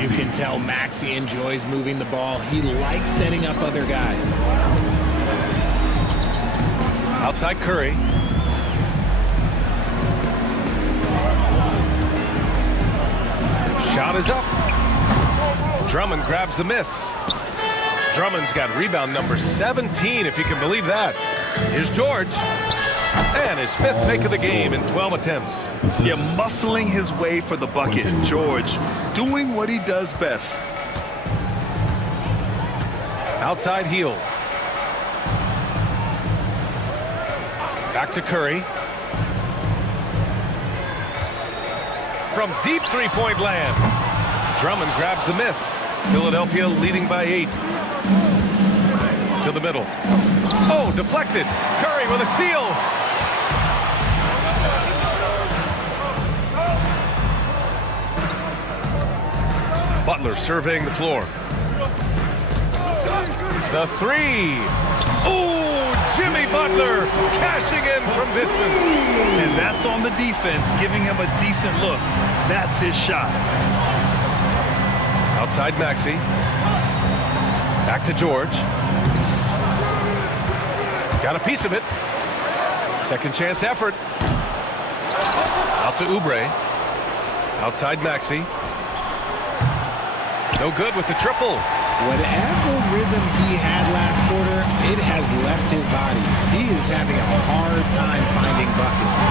You can tell Maxey enjoys moving the ball. He likes setting up other guys. Outside Curry. Shot is up. Drummond grabs the miss. Drummond's got rebound number 17, if you can believe that. Here's George. And his 5th make of the game in 12 attempts. Yeah, muscling his way for the bucket. George doing what he does best. Outside Hield. Back to Curry. From deep 3-point land. Drummond grabs the miss. Philadelphia leading by 8. To the middle. Oh, deflected. Curry with a steal. Butler surveying the floor. The 3. Oh, Jimmy Butler cashing in from distance. And that's on the defense, giving him a decent look. That's his shot. Outside Maxey. Back to George. Got a piece of it. Second chance effort. Out to Oubre. Outside Maxey. No good with the triple. Whatever rhythm he had last quarter, it has left his body. He is having a hard time finding buckets.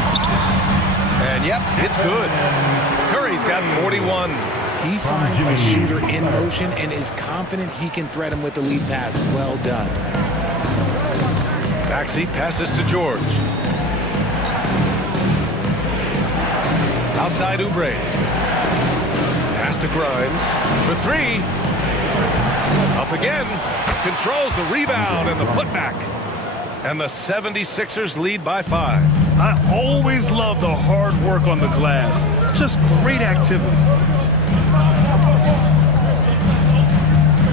And yep, it's good. Curry's got 41. He finds a shooter in motion and is confident he can thread him with the lead pass. Well done. Maxey passes to George. Outside Oubre. Pass to Grimes for 3. Up again. Controls the rebound and the putback. And the 76ers lead by 5. I always love the hard work on the glass. Just great activity.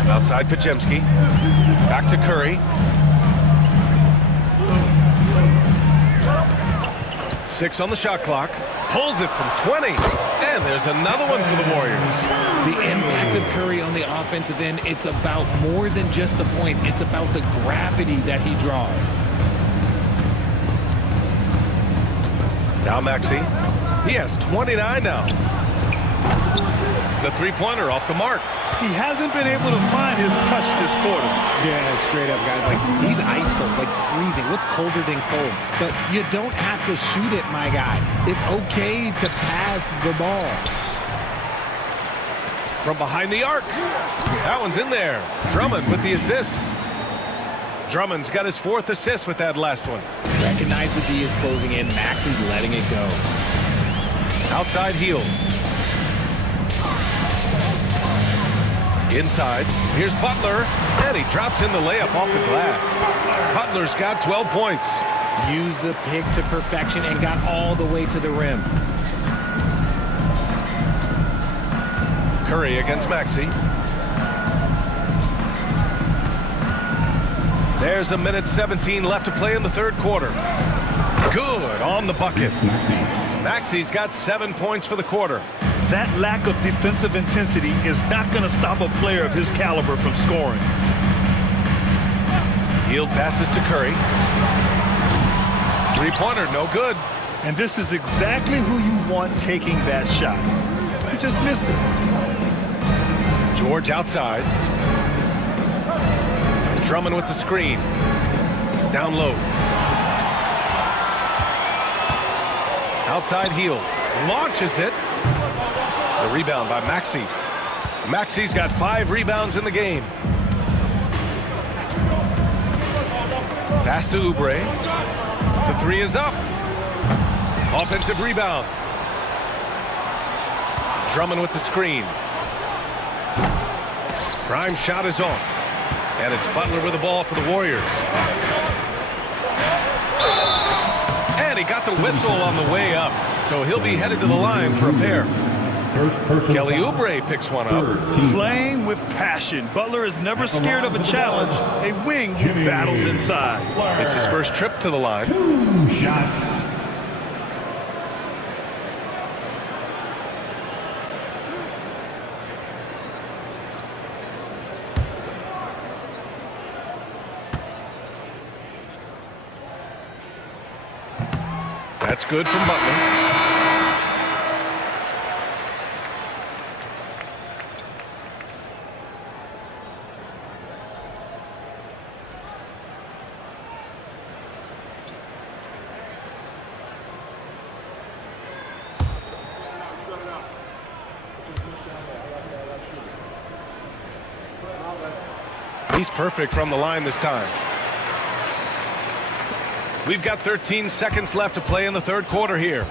Outside Pajemski. Back to Curry. 6 on the shot clock. Pulls it from 20. And there's another one for the Warriors. The impact of Curry on the offensive end, it's about more than just the points. It's about the gravity that he draws. Now Maxey. He has 29 now. The 3-pointer off the mark. He hasn't been able to find his touch this quarter. Yeah, straight up, guys. Like, he's ice cold, like freezing. What's colder than cold? But you don't have to shoot it, my guy. It's okay to pass the ball. From behind the arc. That one's in there. Drummond with the assist. Drummond's got his 4th assist with that last one. Recognize the D is closing in. Maxey letting it go. Outside Hield. Inside. Here's Butler. And he drops in the layup off the glass. Butler's got 12 points. Used the pick to perfection and got all the way to the rim. Curry against Maxey. There's a minute 17 left to play in the third quarter. Good on the bucket. Maxey's got 7 points for the quarter. That lack of defensive intensity is not going to stop a player of his caliber from scoring. Hield passes to Curry. Three-pointer, no good. And this is exactly who you want taking that shot. He just missed it. George outside. Drummond with the screen. Down low. Outside Hield. Launches it. The rebound by Maxey. Maxey's got 5 rebounds in the game. Pass to Oubre. The three is up. Offensive rebound. Drummond with the screen. Prime shot is off. And it's Butler with the ball for the Warriors. And he got the whistle on the way up. So he'll be headed to the line for a pair. Kelly Oubre picks one up. Playing with passion. Butler is never scared of a challenge. A wing who battles inside. It's his first trip to the line. 2 shots. That's good from Butler. He's perfect from the line this time. We've got 13 seconds left to play in the third quarter here.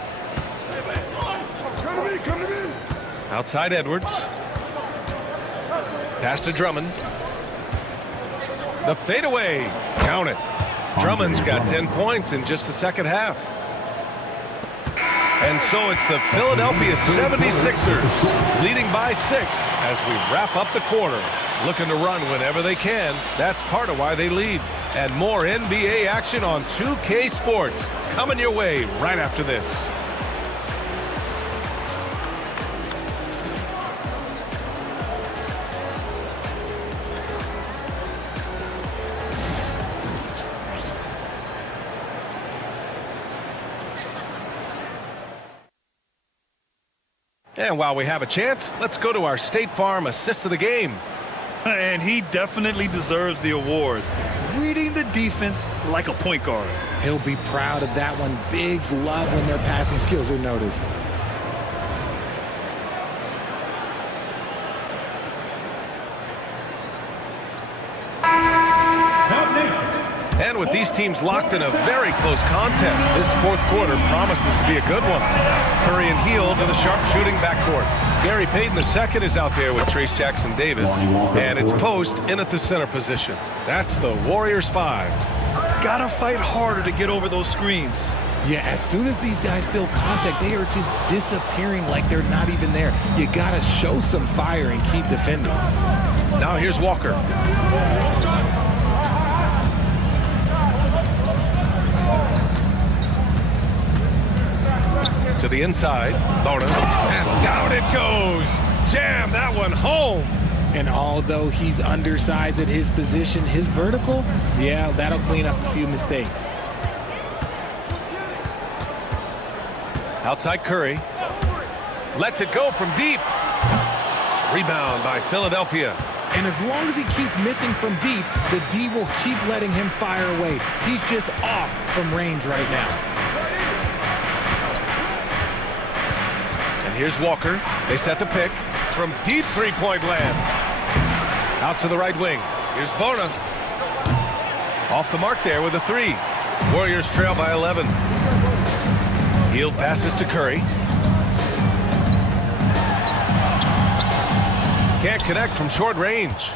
Outside Edwards. Pass to Drummond. The fadeaway. Count it. Drummond's got 10 points in just the second half. And so it's the Philadelphia 76ers leading by 6 as we wrap up the quarter. Looking to run whenever they can. That's part of why they lead. And more NBA action on 2K Sports coming your way right after this. And while we have a chance, let's go to our State Farm assist of the game. And he definitely deserves the award. Reading the defense like a point guard. He'll be proud of that one. Bigs love when their passing skills are noticed. And with these teams locked in a very close contest, this fourth quarter promises to be a good one. Curry and Hield to the sharpshooting backcourt. Gary Payton II is out there with Trace Jackson Davis. And it's Post in at the center position. That's the Warriors 5. Gotta fight harder to get over those screens. Yeah, as soon as these guys feel contact, they are just disappearing like they're not even there. You gotta show some fire and keep defending. Now here's Walker. To the inside, Bona, and down it goes. Jam that one home. And although he's undersized at his position, his vertical, yeah, that'll clean up a few mistakes. Outside Curry. Lets it go from deep. Rebound by Philadelphia. And as long as he keeps missing from deep, the D will keep letting him fire away. He's just off from range right now. And here's Walker. They set the pick from deep three-point land. Out to the right wing. Here's Bona. Off the mark there with a 3. Warriors trail by 11. Hield passes to Curry. Can't connect from short range.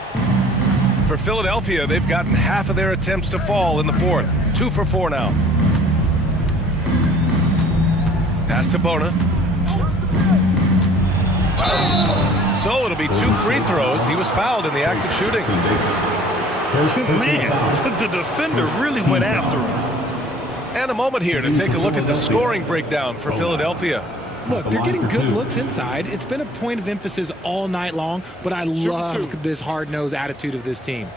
For Philadelphia, they've gotten half of their attempts to fall in the fourth. 2 for 4 now. Pass to Bona. So it'll be 2 free throws. He was fouled in the act of shooting. Man, the defender really went after him. And a moment here to take a look at the scoring breakdown for Philadelphia. Look, they're getting good looks inside. It's been a point of emphasis all night long, but I love this hard-nosed attitude of this team.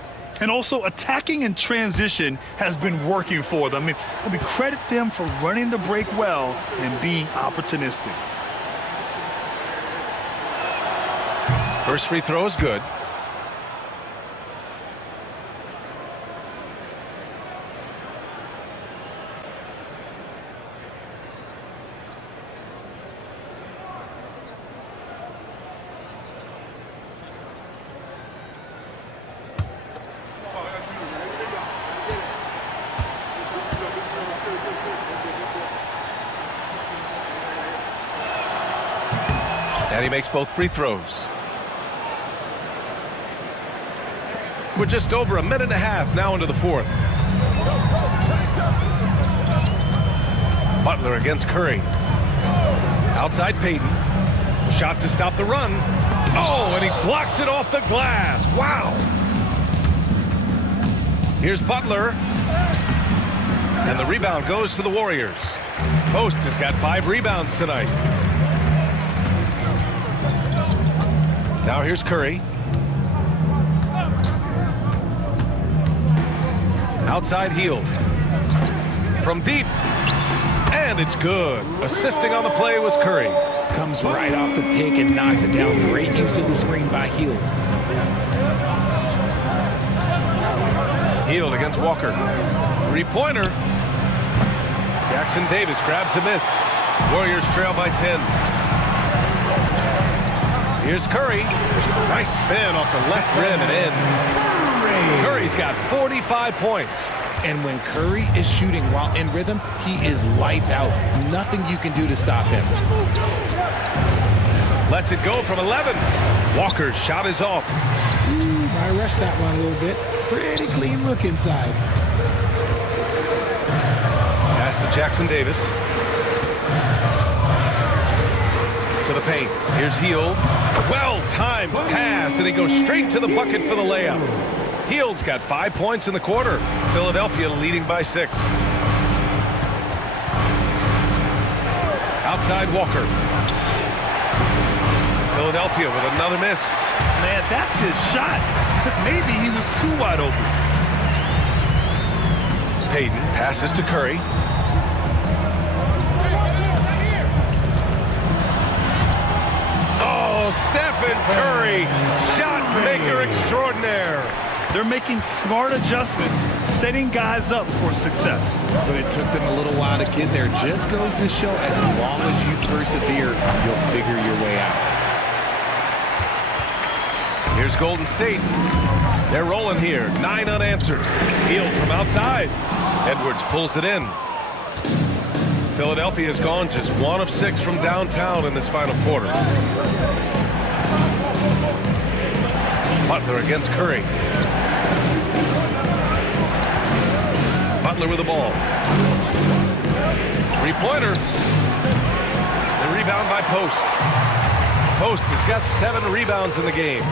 And also, attacking in transition has been working for them. I mean, credit them for running the break well and being opportunistic. First free throw is good. And he makes both free throws. We're just over a minute and a half now into the fourth. Butler against Curry. Outside Payton. Shot to stop the run. Oh, and he blocks it off the glass. Wow. Here's Butler. And the rebound goes to the Warriors. Post has got 5 rebounds tonight. Now here's Curry. Outside heel. From deep. And it's good. Assisting on the play was Curry. Comes right off the pick and knocks it down. Great use of the screen by Hield. Hield against Walker. 3-pointer. Jackson Davis grabs a miss. Warriors trail by 10. Here's Curry. Nice spin off the left rim and in. Curry's got 45 points. And when Curry is shooting while in rhythm, he is lights out. Nothing you can do to stop him. Lets it go from 11. Walker's shot is off. I rushed that one a little bit. Pretty clean look inside. Pass to Jackson Davis. To the paint. Here's Hield. Well-timed pass, and he goes straight to the bucket for the layup. Hield's got 5 points in the quarter. Philadelphia leading by 6. Outside Walker. Philadelphia with another miss. Man, that's his shot. Maybe he was too wide open. Payton passes to Curry. Oh, Stephen Curry, shot maker extraordinaire. They're making smart adjustments, setting guys up for success. But it took them a little while to get there. Just goes to show as long as you persevere, you'll figure your way out. Here's Golden State. They're rolling here. 9 unanswered. Hield from outside. Edwards pulls it in. Philadelphia has gone just 1 of 6 from downtown in this final quarter. Butler against Curry. Butler with the ball. 3-pointer. The rebound by Post. Post has got 7 rebounds in the game.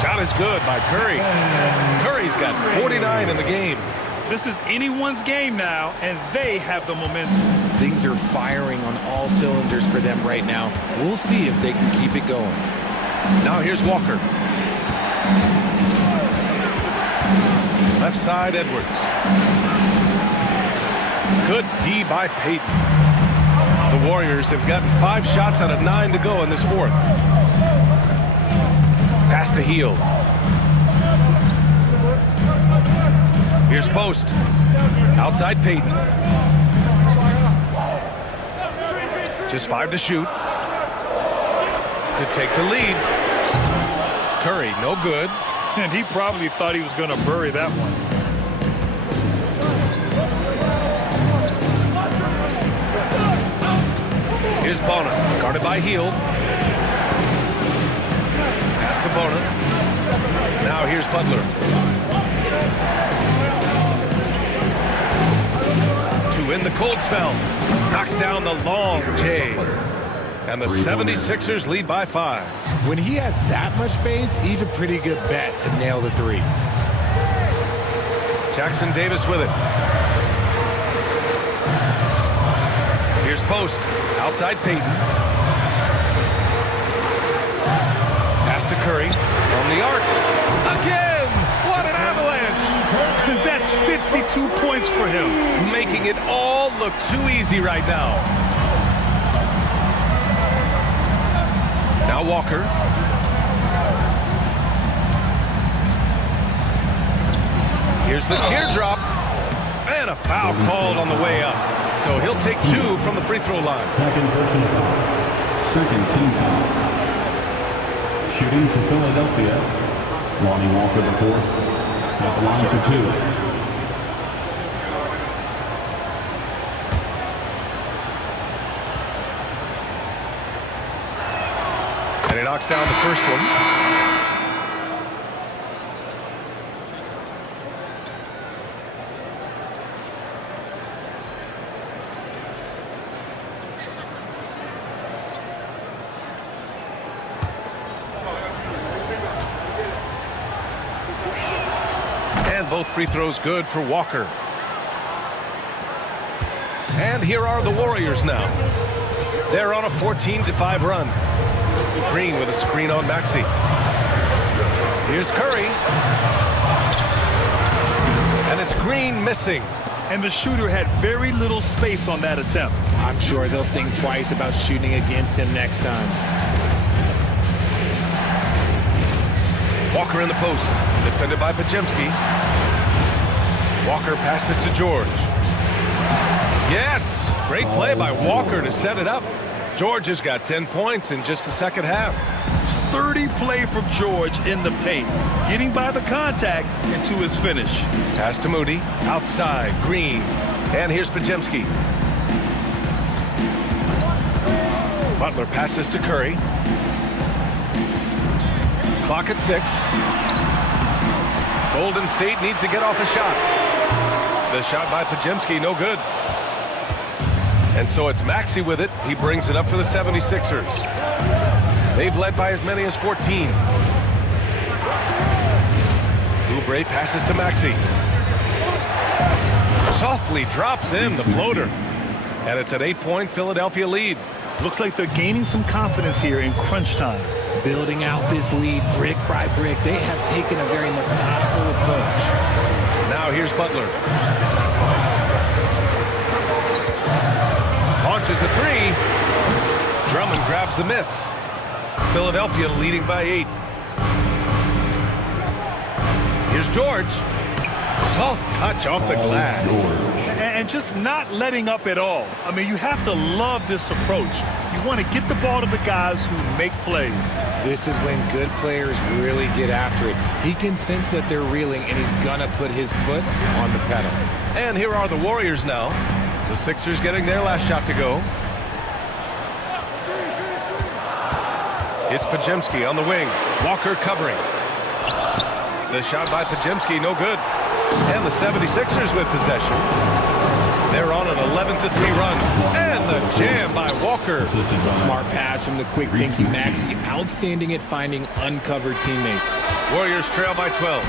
Shot is good by Curry. Curry's got 49 in the game. This is anyone's game now, and they have the momentum. Things are firing on all cylinders for them right now. We'll see if they can keep it going. Now here's Walker. Left side, Edwards. Good D by Payton. The Warriors have gotten 5 shots out of 9 to go in this fourth. Pass to Hield. Here's Post. Outside Payton. Just 5 to shoot. To take the lead. Curry, no good. And he probably thought he was going to bury that one. Here's Bona, guarded by Hield. Pass to Bona. Now here's Butler. To win the cold spell. Knocks down the long J. And the 76ers lead by 5. When he has that much space, he's a pretty good bet to nail the 3. Jackson Davis with it. Here's Post. Outside Peyton. Pass to Curry. From the arc. Again! What an avalanche! That's 52 points for him. Making it all look too easy right now. Now Walker. Here's the teardrop. And a foul called on the way up. So he'll take 2 from the free throw line. Second personal foul. Second team foul. Shooting for Philadelphia. Lonnie Walker the 4th. At the line for 2. And he knocks down the first one. And both free throws good for Walker. And here are the Warriors now. They're on a 14-5 run. Green with a screen on Maxey. Here's Curry. And it's Green missing. And the shooter had very little space on that attempt. I'm sure they'll think twice about shooting against him next time. Walker in the post. Defended by Pajemski. Walker passes to George. Yes! Great play by Walker to set it up. George has got 10 points in just the second half. Sturdy play from George in the paint, getting by the contact and to his finish. Pass to Moody. Outside. Green. And here's Pajemski. Butler passes to Curry. Clock at 6. Golden State needs to get off a shot. The shot by Pajemski, no good. And so it's Maxey with it. He brings it up for the 76ers. They've led by as many as 14. Oubre passes to Maxey. Softly drops in the floater. And it's an 8-point Philadelphia lead. Looks like they're gaining some confidence here in crunch time. Building out this lead brick by brick, they have taken a very methodical approach. Now here's Butler. Launches a 3. Drummond grabs the miss. Philadelphia leading by 8. Here's George. Soft touch off the glass. And just not letting up at all. I mean, you have to love this approach. You want to get the ball to the guys who make plays. This is when good players really get after it. He can sense that they're reeling, and he's going to put his foot on the pedal. And here are the Warriors now. The Sixers getting their last shot to go. It's Pajemski on the wing. Walker covering. The shot by Pajemski, no good. And the 76ers with possession. They're on an 11-3 run. And the jam by Walker. Smart pass from the quick-thinking Maxey. Outstanding at finding uncovered teammates. Warriors trail by 12.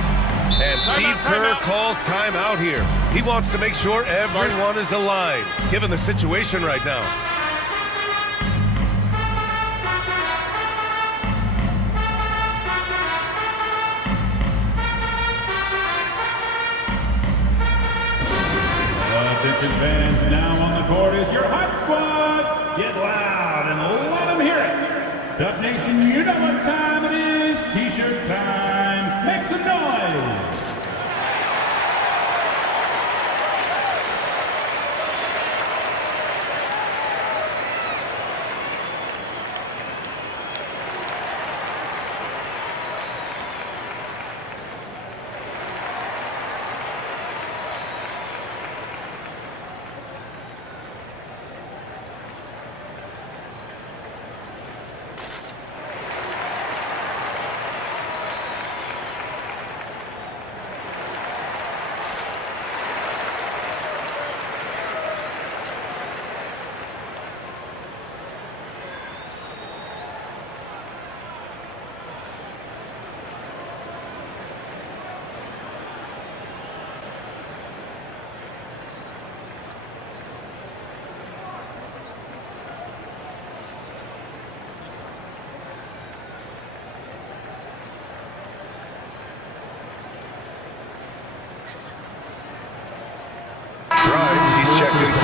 And Steve Kerr calls timeout here. He wants to make sure everyone is aligned, given the situation right now. Attention fans, now on the court is your hype squad. Get loud and let them hear it. Duck Nation, you know what time it is. T-shirt time. Make some noise.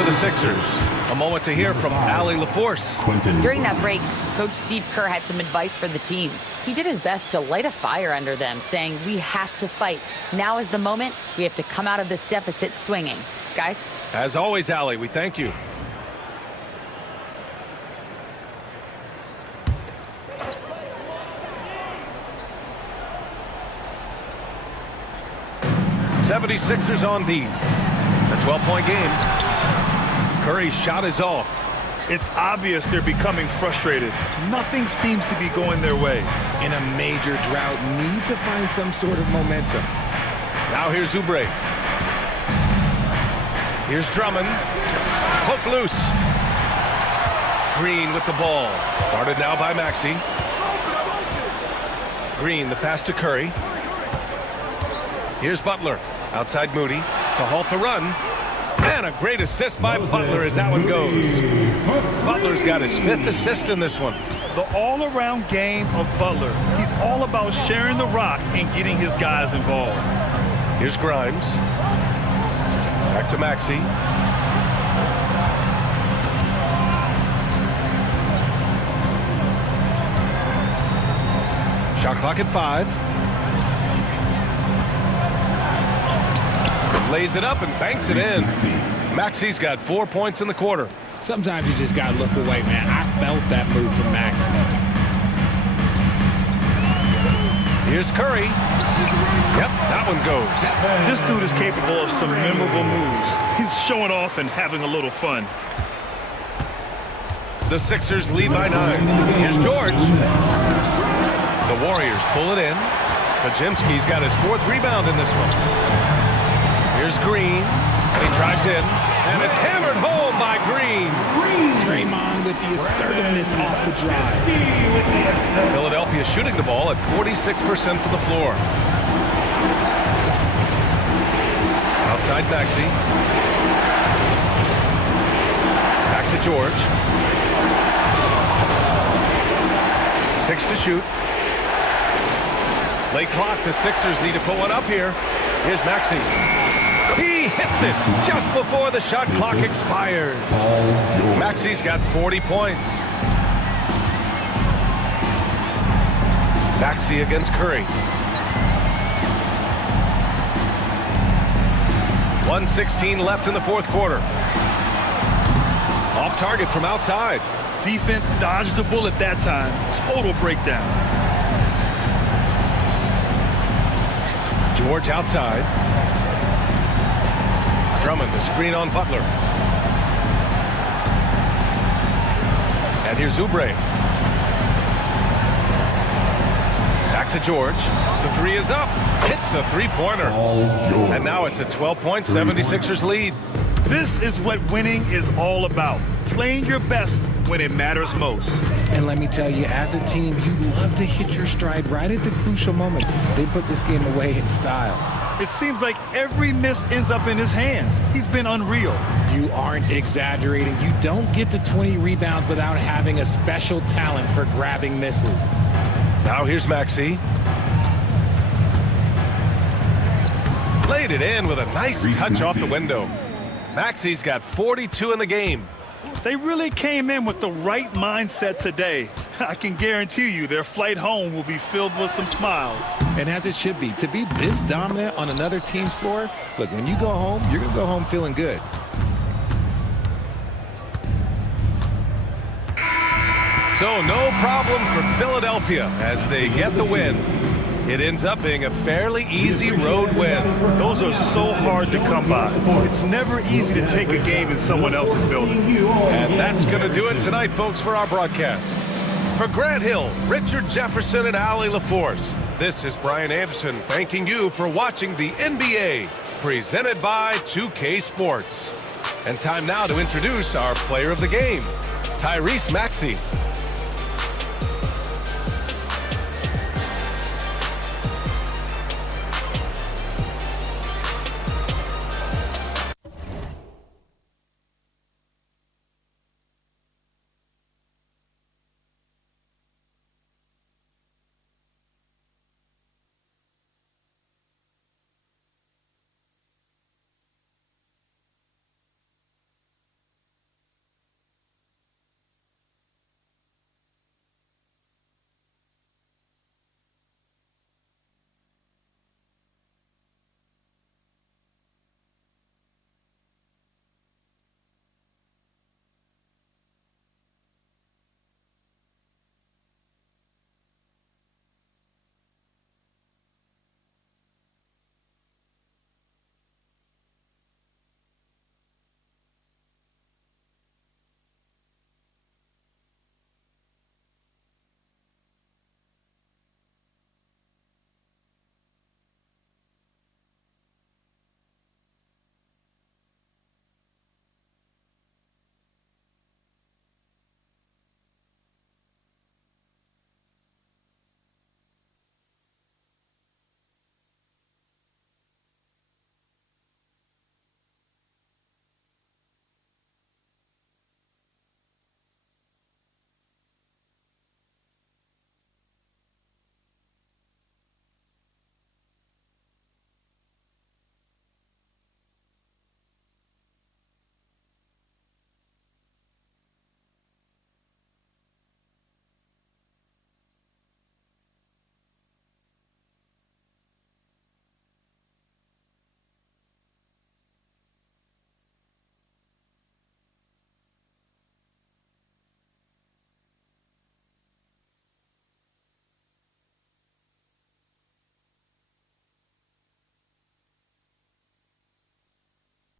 the Sixers. A moment to hear from Allie LaForce. During that break, Coach Steve Kerr had some advice for the team. He did his best to light a fire under them, saying, we have to fight. Now is the moment. We have to come out of this deficit swinging. Guys? As always, Allie, we thank you. '76ers on D. A 12-point game. Curry's shot is off. It's obvious they're becoming frustrated. Nothing seems to be going their way. In a major drought, need to find some sort of momentum. Now here's Oubre. Here's Drummond. Hook loose. Green with the ball. Guarded now by Maxey. Green, the pass to Curry. Here's Butler. Outside Moody to halt the run. And a great assist by Butler as that one goes. Butler's got his 5th assist in this one. The all-around game of Butler. He's all about sharing the rock and getting his guys involved. Here's Grimes. Back to Maxey. Shot clock at 5. Lays it up and banks it in. Maxey's got 4 points in the quarter. Sometimes you just got to look away, man. I felt that move from Maxey. Here's Curry. Yep, that one goes. This dude is capable of some memorable moves. He's showing off and having a little fun. The Sixers lead by 9. Here's George. The Warriors pull it in. Podziemski's got his 4th rebound in this one. Here's Green, and he drives in, and it's hammered home by Green. Draymond with the assertiveness off the drive. Philadelphia shooting the ball at 46% from the floor. Outside Maxey. Back to George. 6 to shoot. Late clock, the Sixers need to put one up here. Here's Maxey. He hits it just before the shot clock expires. Maxey's got 40 points. Maxey against Curry. 1:16 left in the 4th quarter. Off target from outside. Defense dodged the bullet that time. Total breakdown. George outside. Drummond, the screen on Butler. And here's Oubre. Back to George. The 3 is up. Hits the 3-pointer. And now it's a 12-point 76ers lead. This is what winning is all about. Playing your best when it matters most. And let me tell you, as a team, you love to hit your stride right at the crucial moments. They put this game away in style. It seems like every miss ends up in his hands. He's been unreal. You aren't exaggerating. You don't get to 20 rebounds without having a special talent for grabbing misses. Now here's Maxey. Laid it in with a nice touch off the window. Maxey's got 42 in the game. They really came in with the right mindset today. I can guarantee you their flight home will be filled with some smiles. And as it should be, to be this dominant on another team's floor, look, when you go home, you're going to go home feeling good. So no problem for Philadelphia as they get the win. It ends up being a fairly easy road win. Those are so hard to come by. It's never easy to take a game in someone else's building. And that's going to do it tonight, folks, for our broadcast. For Grant Hill, Richard Jefferson, and Allie LaForce, this is Brian Anderson thanking you for watching the NBA, presented by 2K Sports. And time now to introduce our player of the game, Tyrese Maxey.